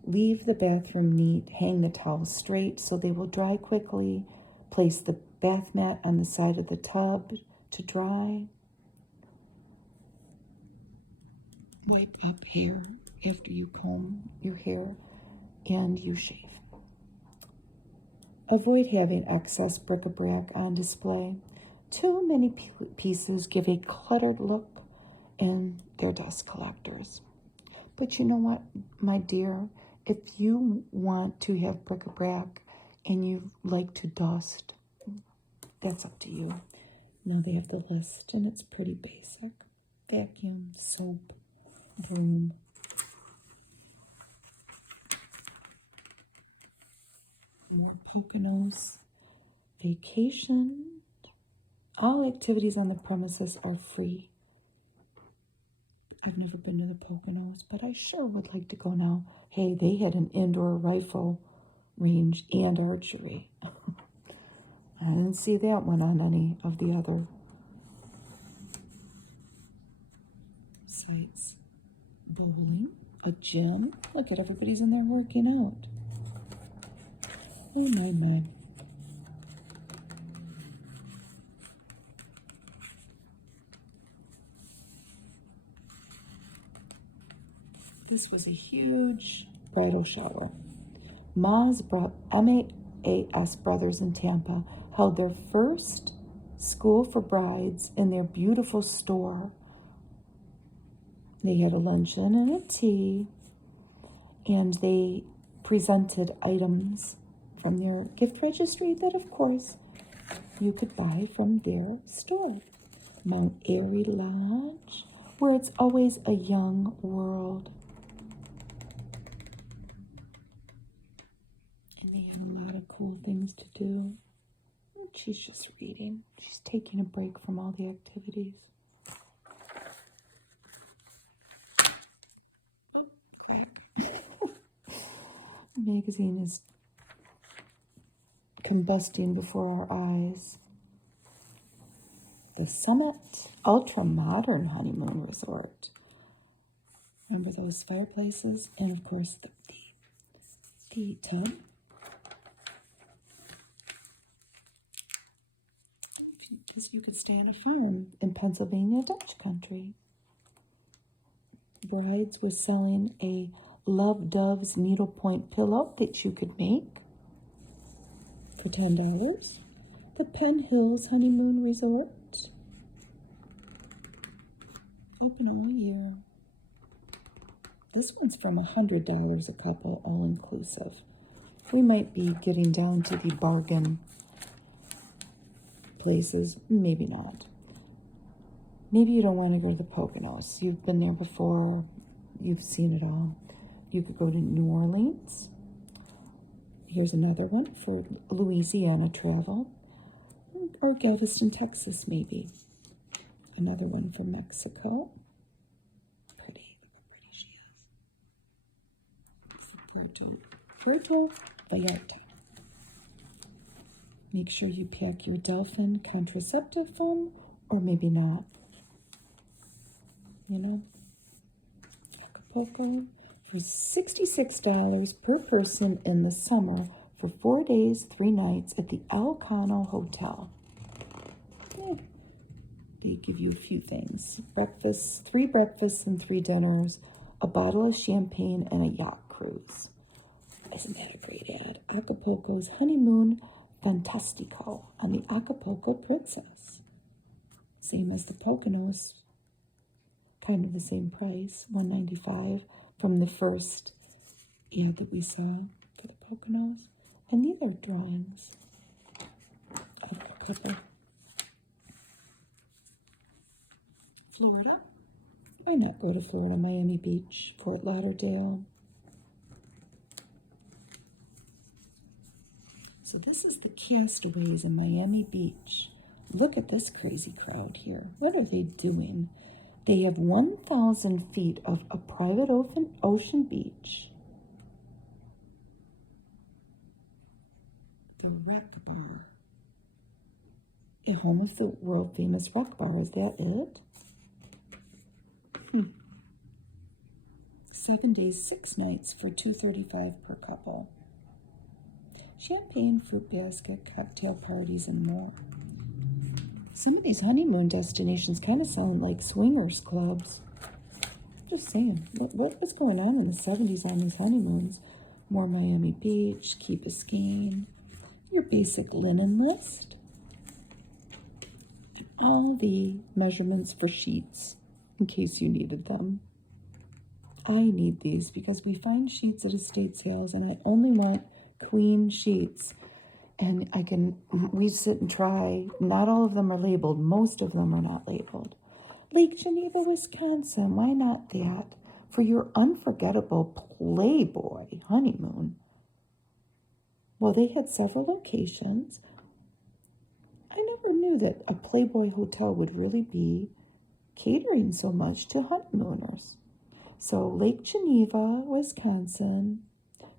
Leave the bathroom neat. Hang the towels straight so they will dry quickly. Place the bath mat on the side of the tub to dry. Wipe up hair after you comb your hair and you shave. Avoid having excess bric-a-brac on display. Too many pieces give a cluttered look, and they're dust collectors. But you know what, my dear? If you want to have bric-a-brac and you like to dust, that's up to you. Now they have the list, and it's pretty basic. Vacuum, soap, broom. More Poconos vacation. All activities on the premises are free. I've never been to the Poconos, but I sure would like to go now. Hey, they had an indoor rifle range and archery. I didn't see that one on any of the other sites. Bowling, a gym. Look at everybody's in there working out. Oh my. This was a huge bridal shower. MAS brothers in Tampa held their first school for brides in their beautiful store. They had a luncheon and a tea, and they presented items from their gift registry that, of course, you could buy from their store. Mount Airy Lodge, where it's always a young world. And they had a lot of cool things to do. And she's just reading. She's taking a break from all the activities. Magazine is combusting before our eyes. The Summit ultra-modern honeymoon resort. Remember those fireplaces? And of course the tub. Because you could stay on a farm in Pennsylvania, Dutch country. Brides was selling a Love Dove's needlepoint pillow that you could make for $10. The Penn Hills Honeymoon Resort. Open all year. This one's from $100 a couple, all inclusive. We might be getting down to the bargain places. Maybe not. Maybe you don't want to go to the Poconos. You've been there before. You've seen it all. You could go to New Orleans. Here's another one for Louisiana travel. Or Galveston, Texas, maybe. Another one for Mexico. Pretty. Look how pretty she is. Puerto Vallarta. Make sure you pack your Delphin contraceptive foam, or maybe not. You know? Acapulco. For $66 per person in the summer for 4 days, 3 nights at the El Cano Hotel. They give you a few things. Breakfast, 3 breakfasts and 3 dinners, a bottle of champagne, and a yacht cruise. Isn't that a great ad? Acapulco's Honeymoon Fantastico on the Acapulco Princess. Same as the Poconos. Kind of the same price, $195 from the first ad that we saw for the Poconos. And these are drawings of a couple. Florida. Why not go to Florida? Miami Beach, Fort Lauderdale. So this is the Castaways in Miami Beach. Look at this crazy crowd here. What are they doing? They have 1,000 feet of a private ocean beach. The Wreck Bar. A home of the world famous Wreck Bar. Is that it? 7 days, 6 nights for $235 per couple. Champagne, fruit basket, cocktail parties, and more. Some of these honeymoon destinations kind of sound like swingers clubs. Just saying, what was going on in the 70s on these honeymoons? More Miami Beach, Key Biscayne, your basic linen list, and all the measurements for sheets in case you needed them. I need these because we find sheets at estate sales and I only want queen sheets. And we sit and try. Not all of them are labeled. Most of them are not labeled. Lake Geneva, Wisconsin. Why not that? For your unforgettable Playboy honeymoon. Well, they had several locations. I never knew that a Playboy hotel would really be catering so much to honeymooners. So Lake Geneva, Wisconsin.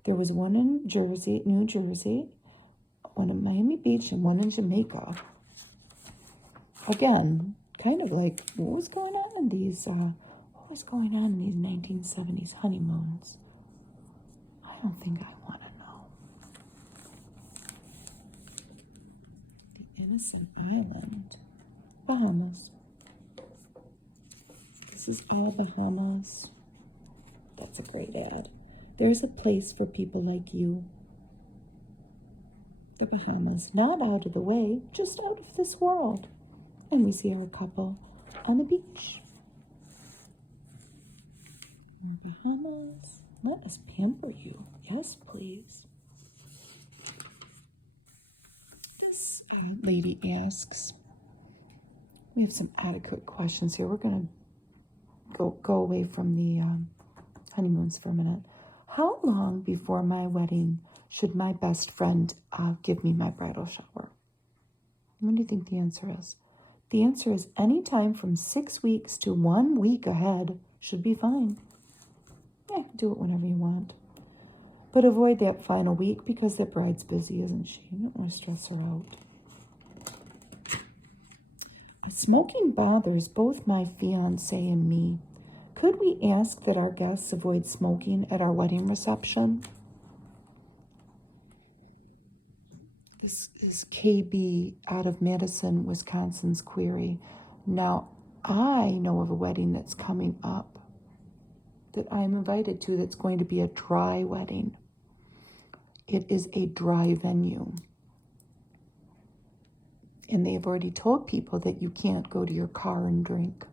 There was one in New Jersey, one in Miami Beach, and one in Jamaica. Again, kind of like what was going on in these was going on in these 1970s honeymoons? I don't think I want to know. The Innocent Island. Bahamas. This is all Bahamas. That's a great ad. There's a place for people like you. The Bahamas, not out of the way, just out of this world. And we see our couple on the beach. Bahamas, let us pamper you. Yes, please. This lady asks, we have some etiquette questions here. We're going to go away from the honeymoons for a minute. How long before my wedding should my best friend give me my bridal shower? What do you think the answer is? The answer is any time from 6 weeks to 1 week ahead should be fine. Yeah, do it whenever you want. But avoid that final week because that bride's busy, isn't she? You don't want to stress her out. Smoking bothers both my fiance and me. Could we ask that our guests avoid smoking at our wedding reception? This is KB out of Madison, Wisconsin's query. Now, I know of a wedding that's coming up that I'm invited to that's going to be a dry wedding. It is a dry venue. And they've already told people that you can't go to your car and drink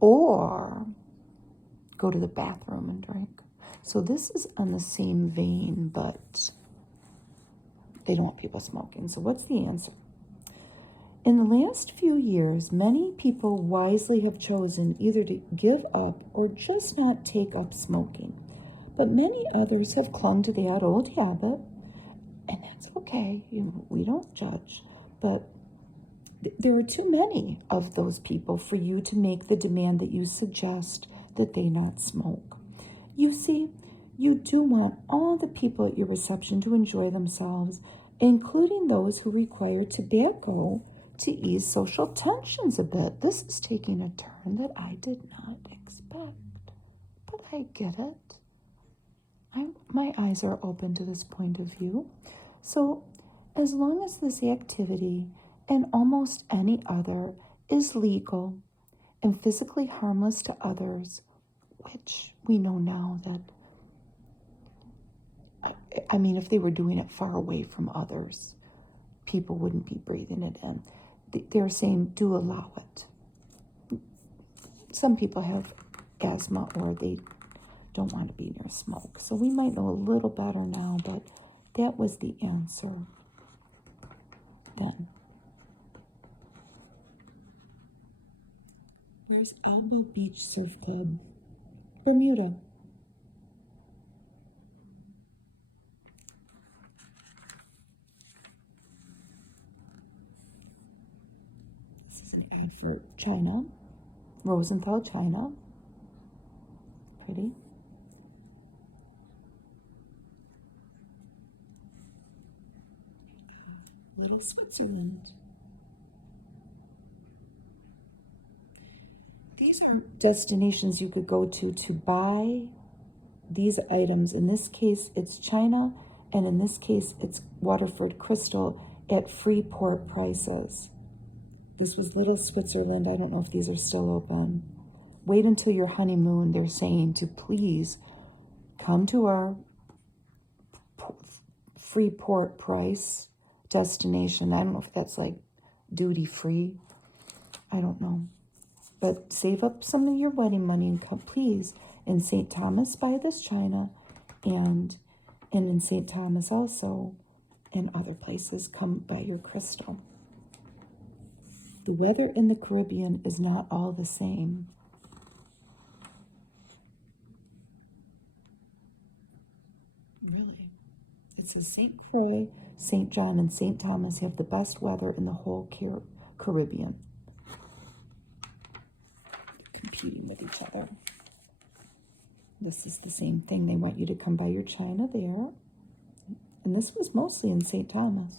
or go to the bathroom and drink. So this is on the same vein, but they don't want people smoking. So what's the answer? In the last few years, many people wisely have chosen either to give up or just not take up smoking. But many others have clung to that old habit, and that's okay. We don't judge. But there are too many of those people for you to make the demand that you suggest that they not smoke. You see, you do want all the people at your reception to enjoy themselves, including those who require tobacco to ease social tensions a bit. This is taking a turn that I did not expect, but I get it. My eyes are open to this point of view. So as long as this activity and almost any other is legal and physically harmless to others, which we know now that, I mean, if they were doing it far away from others, people wouldn't be breathing it in. They're saying, do allow it. Some people have asthma or they don't want to be near smoke. So we might know a little better now, but that was the answer then. Where's Elbow Beach Surf Club? Bermuda. This is an ad for China, Rosenthal, China. Pretty. Little Switzerland. These are destinations you could go to buy these items. In this case, it's China, and in this case, it's Waterford Crystal at Freeport prices. This was Little Switzerland. I don't know if these are still open. Wait until your honeymoon. They're saying to please come to our Freeport price destination. I don't know if that's like duty free. I don't know. But save up some of your wedding money and come, please. In St. Thomas, buy this china, and in St. Thomas also, and other places, come buy your crystal. The weather in the Caribbean is not all the same. Really? It says St. Croix, St. John, and St. Thomas have the best weather in the whole Caribbean. Competing with each other. This is the same thing. They want you to come buy your china there. And this was mostly in St. Thomas.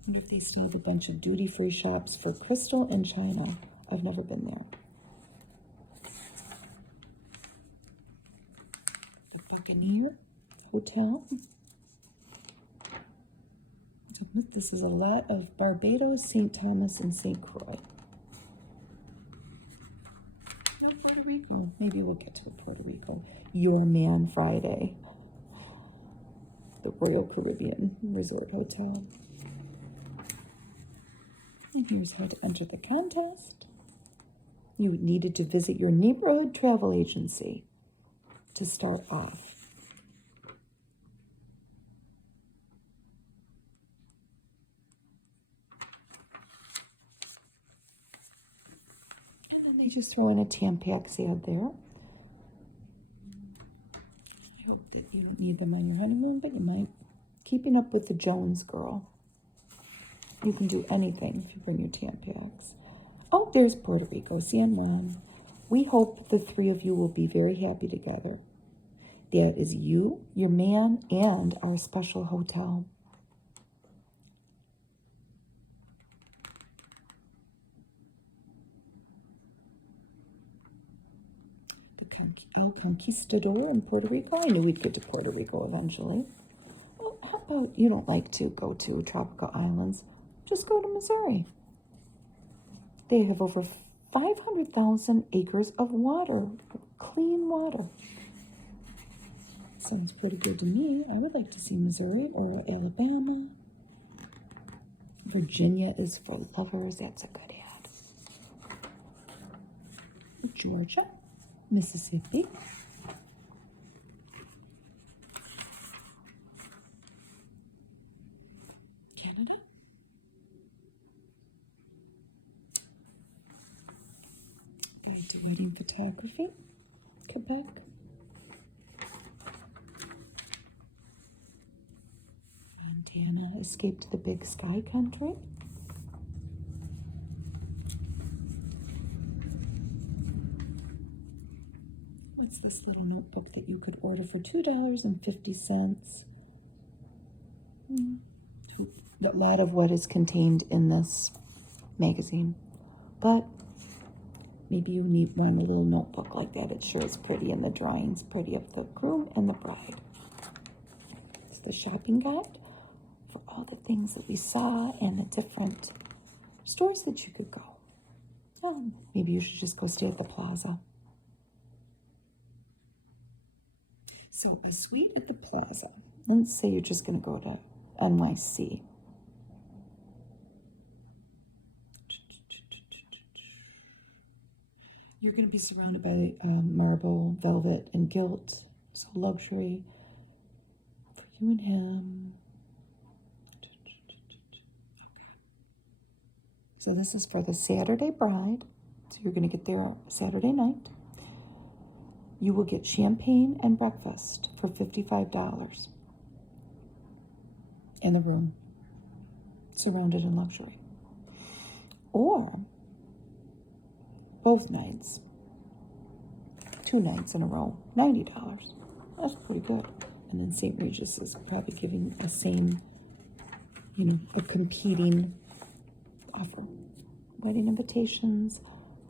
I wonder if they still have a bunch of duty-free shops for crystal and china I've never been there. The Buccaneer Hotel. This is a lot of Barbados, St. Thomas, and St. Croix. Not Puerto Rico. Maybe we'll get to Puerto Rico. Your Man Friday. The Royal Caribbean Resort Hotel. And here's how to enter the contest. You needed to visit your neighborhood travel agency to start off. And then they just throw in a Tampax ad there. I hope that you don't need them on your honeymoon, but you might. Keeping up with the Jones girl. You can do anything if you bring your Tampax. Oh, there's Puerto Rico, San Juan. We hope the three of you will be very happy together. That is you, your man, and our special hotel. The El Conquistador in Puerto Rico. I knew we'd get to Puerto Rico eventually. Well, how about you don't like to go to tropical islands? Just go to Missouri. They have over 500,000 acres of water, clean water. Sounds pretty good to me. I would like to see Missouri or Alabama. Virginia is for lovers. That's a good ad. Georgia, Mississippi. Canada. Wedding photography, Quebec. Montana, Escape to the Big Sky Country. What's this little notebook that you could order for $2.50? A lot of what is contained in this magazine, but maybe you want a little notebook like that. It sure is pretty, and the drawing's pretty of the groom and the bride. It's the shopping guide for all the things that we saw and the different stores that you could go. Oh, maybe you should just go stay at the plaza. So a suite at the plaza. Let's say you're just going to go to NYC. You're going to be surrounded by marble, velvet, and gilt. So luxury for you and him. So this is for the Saturday bride. So you're going to get there Saturday night. You will get champagne and breakfast for $55 in the room, surrounded in luxury. Or both nights, 2 nights in a row, $90. That's pretty good. And then St. Regis is probably giving the same, a competing offer. Wedding invitations,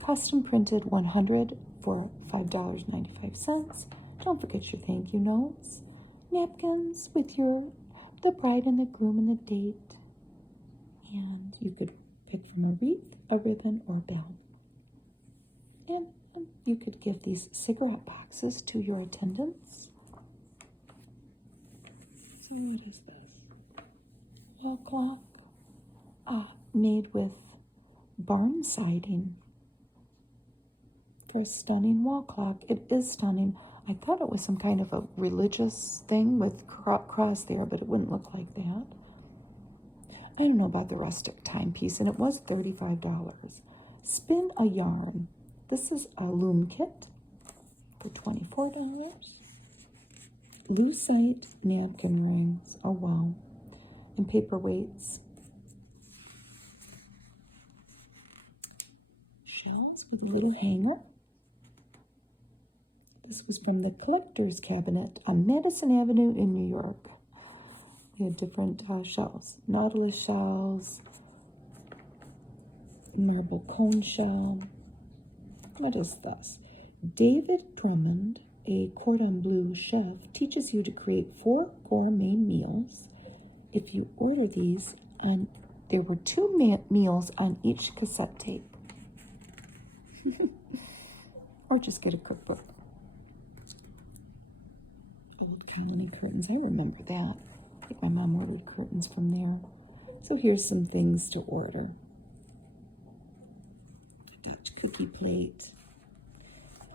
custom printed 100 for $5.95. Don't forget your thank you notes, napkins with the bride and the groom and the date. And you could pick from a wreath, a ribbon, or a bell. And you could give these cigarette boxes to your attendants. So what is this? Wall clock made with barn siding for a stunning wall clock. It is stunning. I thought it was some kind of a religious thing with cross there, but it wouldn't look like that. I don't know about the rustic timepiece, and it was $35. Spin a yarn. This is a loom kit for $24. Lucite napkin rings. Oh, wow. And paperweights. Shells with a little hanger. This was from the Collector's Cabinet on Madison Avenue in New York. They had different shells. Nautilus shells, marble cone shell. What is this? David Drummond, a cordon bleu chef, teaches you to create 4 gourmet meals. If you order these, and there were 2 meals on each cassette tape. Or just get a cookbook. Old colony curtains, I remember that. I think my mom ordered curtains from there. So here's some things to order. A Dutch cookie plate.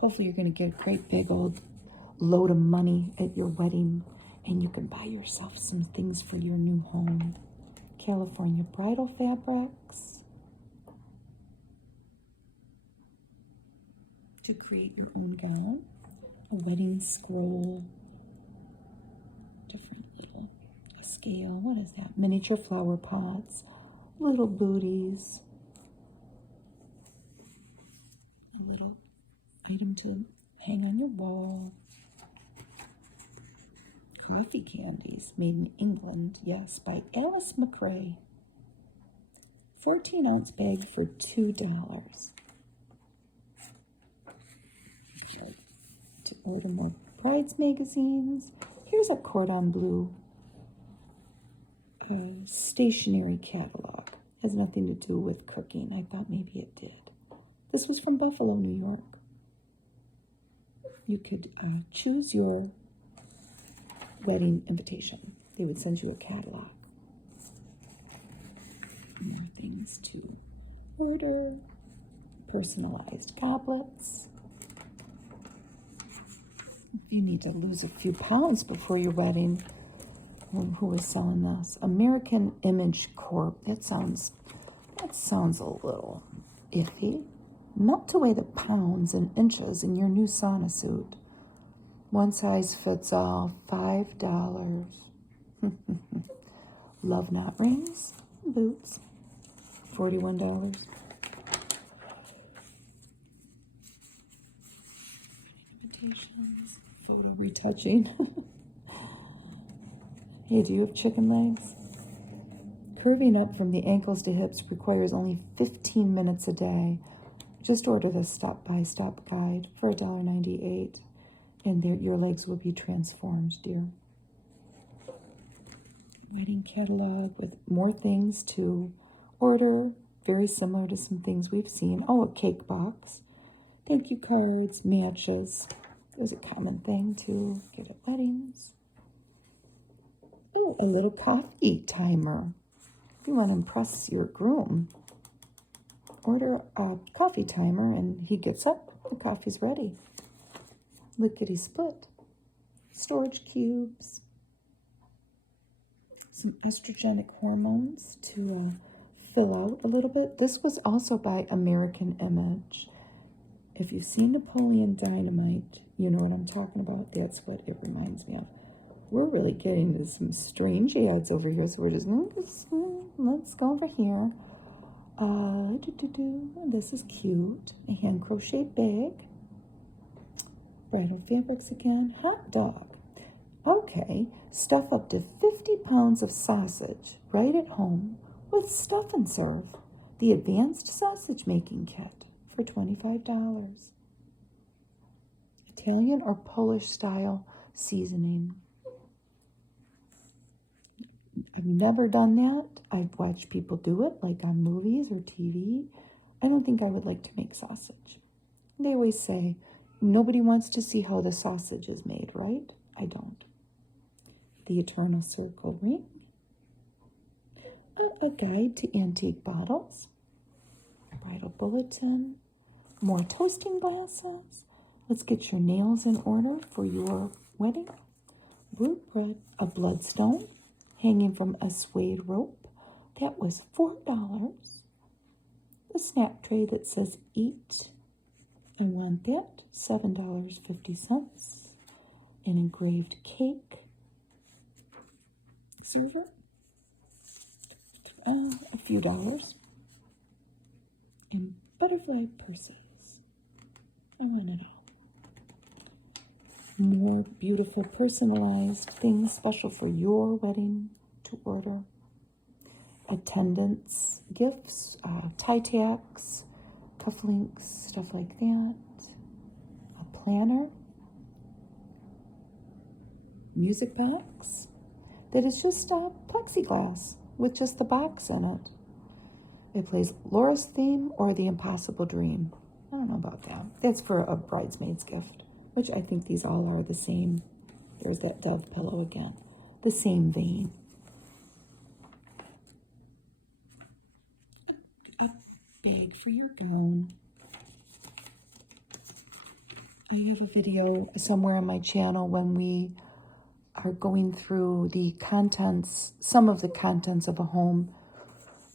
Hopefully you're going to get a great big old load of money at your wedding, and you can buy yourself some things for your new home. California bridal fabrics. To create your own gown. A wedding scroll. Different little scale. What is that? Miniature flower pots. Little booties. A little item to hang on your wall. Coffee candies made in England, yes, by Alice McRae. 14-ounce bag for $2. To order more brides magazines, here's a cordon bleu stationery catalog. Has nothing to do with cooking. I thought maybe it did. This was from Buffalo, New York. You could choose your wedding invitation. They would send you a catalog. More things to order. Personalized goblets. If you need to lose a few pounds before your wedding, who was selling this? American Image Corp. That sounds a little iffy. Melt away the pounds and inches in your new sauna suit. One size fits all, $5. Love knot rings, boots, $41. Invitations, photo retouching. Hey, do you have chicken legs? Curving up from the ankles to hips requires only 15 minutes a day. Just order the step-by-step guide for $1.98, and your legs will be transformed, dear. Wedding catalog with more things to order, very similar to some things we've seen. Oh, a cake box, thank you cards, matches. There's a common thing to get at weddings. Oh, a little coffee timer. If you want to impress your groom, order a coffee timer, and he gets up, the coffee's ready. Lickety split. Storage cubes. Some estrogenic hormones to fill out a little bit. This was also by American Image. If you've seen Napoleon Dynamite, you know what I'm talking about. That's what it reminds me of. We're really getting into some strange ads over here, so we're just, let's go over here. This is cute. A hand crochet bag. Bridal fabrics again. Hot dog. Okay, stuff up to 50 pounds of sausage right at home with stuff and serve. The advanced sausage making kit for $25. Italian or Polish style seasoning. I've never done that. I've watched people do it, like on movies or TV. I don't think I would like to make sausage. They always say, nobody wants to see how the sausage is made, right? I don't. The Eternal Circle ring. A guide to antique bottles. Bridal bulletin. More toasting glasses. Let's get your nails in order for your wedding. Root bread. A bloodstone hanging from a suede rope. That was $4. The snack tray that says eat. I want that. $7.50. An engraved cake. Server. A few dollars. And butterfly purses. I want it all. More beautiful personalized things special for your wedding to order. attendance gifts, tie tacks, cufflinks, stuff like that. A planner, music box that is just plexiglass with just the box in it. It plays Laura's theme or The Impossible Dream. I don't know about that. That's for a bridesmaid's gift, which I think these all are the same. There's that dove pillow again. The same vein. A bag for your gown. I have a video somewhere on my channel when we are going through the contents, some of the contents of a home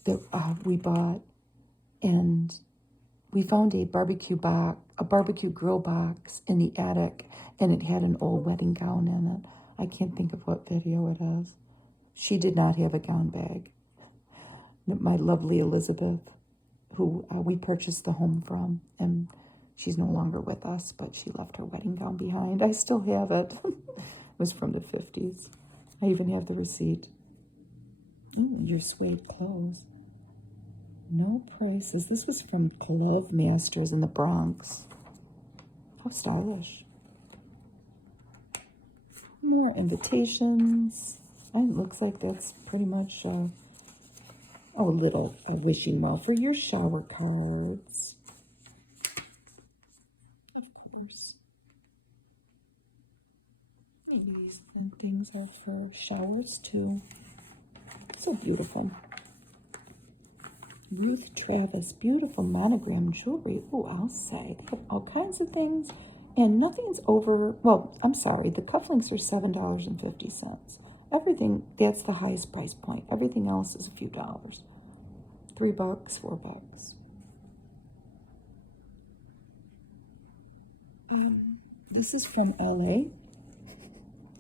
that we bought, and we found a barbecue grill box in the attic, and it had an old wedding gown in it. I can't think of what video it is. She did not have a gown bag. My lovely Elizabeth, who we purchased the home from, and she's no longer with us, but she left her wedding gown behind. I still have it. It was from the 50s. I even have the receipt. Ooh, and your suede clothes. No prices. This was from Glove Masters in the Bronx. How stylish. More invitations. It looks like that's pretty much a little wishing well for your shower cards. Of course. Maybe these things are for showers too. So beautiful. Ruth Travis, beautiful monogram jewelry. Oh, I'll say. They have all kinds of things. And nothing's over, well, I'm sorry, the cufflinks are $7.50. Everything, that's the highest price point. Everything else is a few dollars. $3, $4. This is from LA.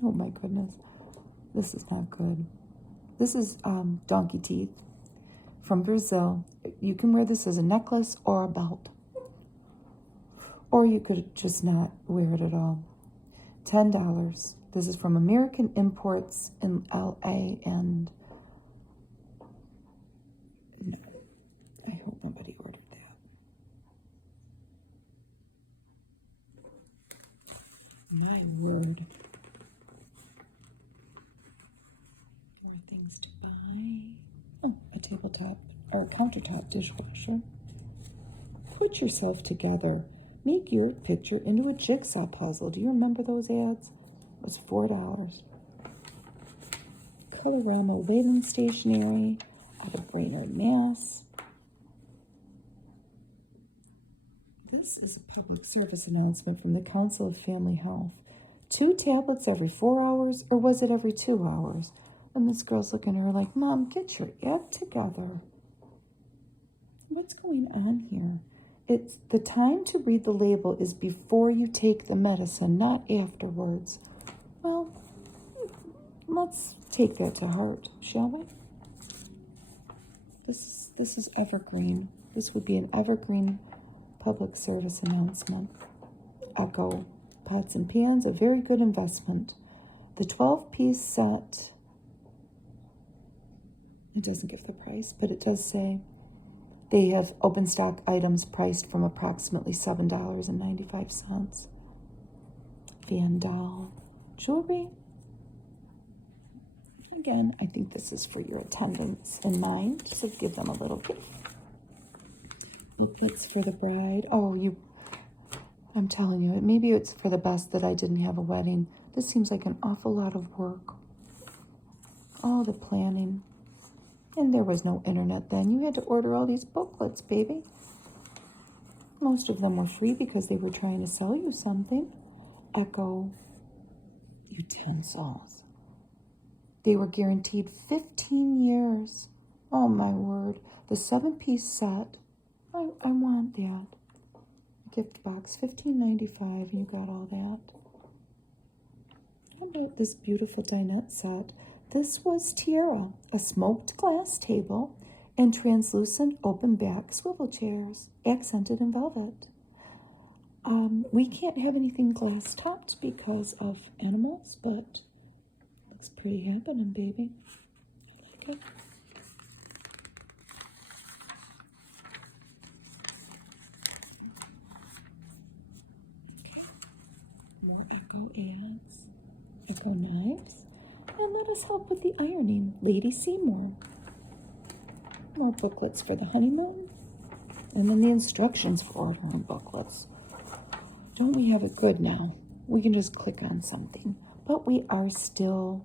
Oh my goodness. This is not good. This is donkey teeth from Brazil. You can wear this as a necklace or a belt. Or you could just not wear it at all. $10. This is from American Imports in LA, and no, I hope nobody ordered that. My word. More things to buy. Oh, a tabletop or a countertop dishwasher. Put yourself together. Make your picture into a jigsaw puzzle. Do you remember those ads? It was $4. Colorama Wayland Stationery out of Brainerd, Mass. This is a public service announcement from the Council of Family Health. 2 tablets every 4 hours, or was it every 2 hours? And this girl's looking at her like, Mom, get your act together. What's going on here? It's the time to read the label is before you take the medicine, not afterwards. Well, let's take that to heart, shall we? This is evergreen. This would be an evergreen public service announcement. Echo pots and pans, a very good investment. The 12-piece set, it doesn't give the price, but it does say they have open stock items priced from approximately $7.95. Vandal jewelry. Again, I think this is for your attendants in mind, so give them a little gift. Booklets for the bride. Oh, I'm telling you, maybe it's for the best that I didn't have a wedding. This seems like an awful lot of work. All the planning. And there was no internet then. You had to order all these booklets, baby. Most of them were free because they were trying to sell you something. Echo utensils. They were guaranteed 15 years. Oh, my word. The 7-piece set. I want that. Gift box, $15.95, and you got all that. How about this beautiful dinette set? This was Tiara, a smoked glass table and translucent open back swivel chairs, accented in velvet. We can't have anything glass topped because of animals, but looks pretty happening, baby. I like it. take our knives and let us help with the ironing. Lady Seymour. More booklets for the honeymoon. And then the instructions for ordering booklets. Don't we have it good now? We can just click on something. But we are still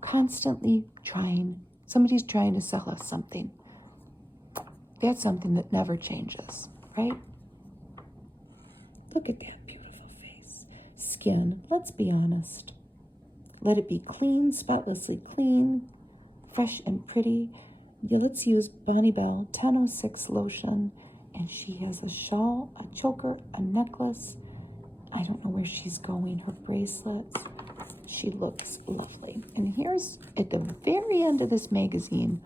constantly trying. Somebody's trying to sell us something. That's something that never changes, right? Look at that beautiful face. Skin, let's be honest. Let it be clean, spotlessly clean, fresh and pretty. Yeah, let's use Bonnie Bell 1006 lotion. And she has a shawl, a choker, a necklace. I don't know where she's going. Her bracelets. She looks lovely. And here's, at the very end of this magazine,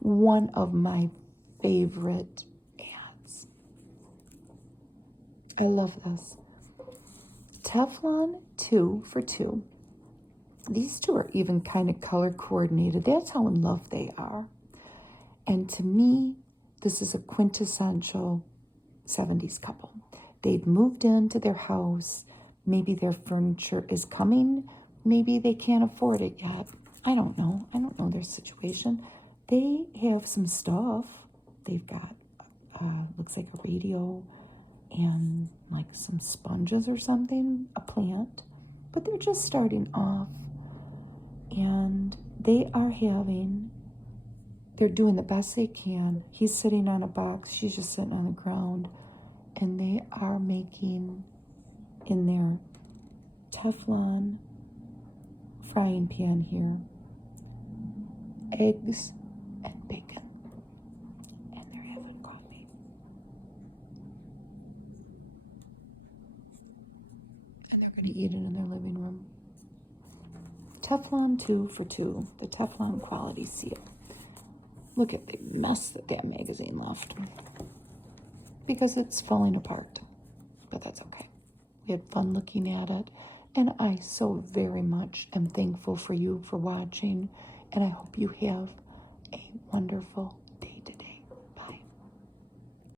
one of my favorite ads. I love this. Teflon 2 for 2. These two are even kind of color coordinated. That's how in love they are. And to me, this is a quintessential 70s couple. They've moved into their house. Maybe their furniture is coming. Maybe they can't afford it yet. I don't know. I don't know their situation. They have some stuff. They've got, looks like a radio and like some sponges or something, a plant. But they're just starting off. And they are they're doing the best they can. He's sitting on a box. She's just sitting on the ground. And they are making in their Teflon frying pan here eggs and bacon. And they're having coffee. And they're going to eat it in their living room. Teflon 2 for 2, the Teflon quality seal. Look at the mess that magazine left. Because it's falling apart. But that's okay. We had fun looking at it. And I so very much am thankful for you for watching. And I hope you have a wonderful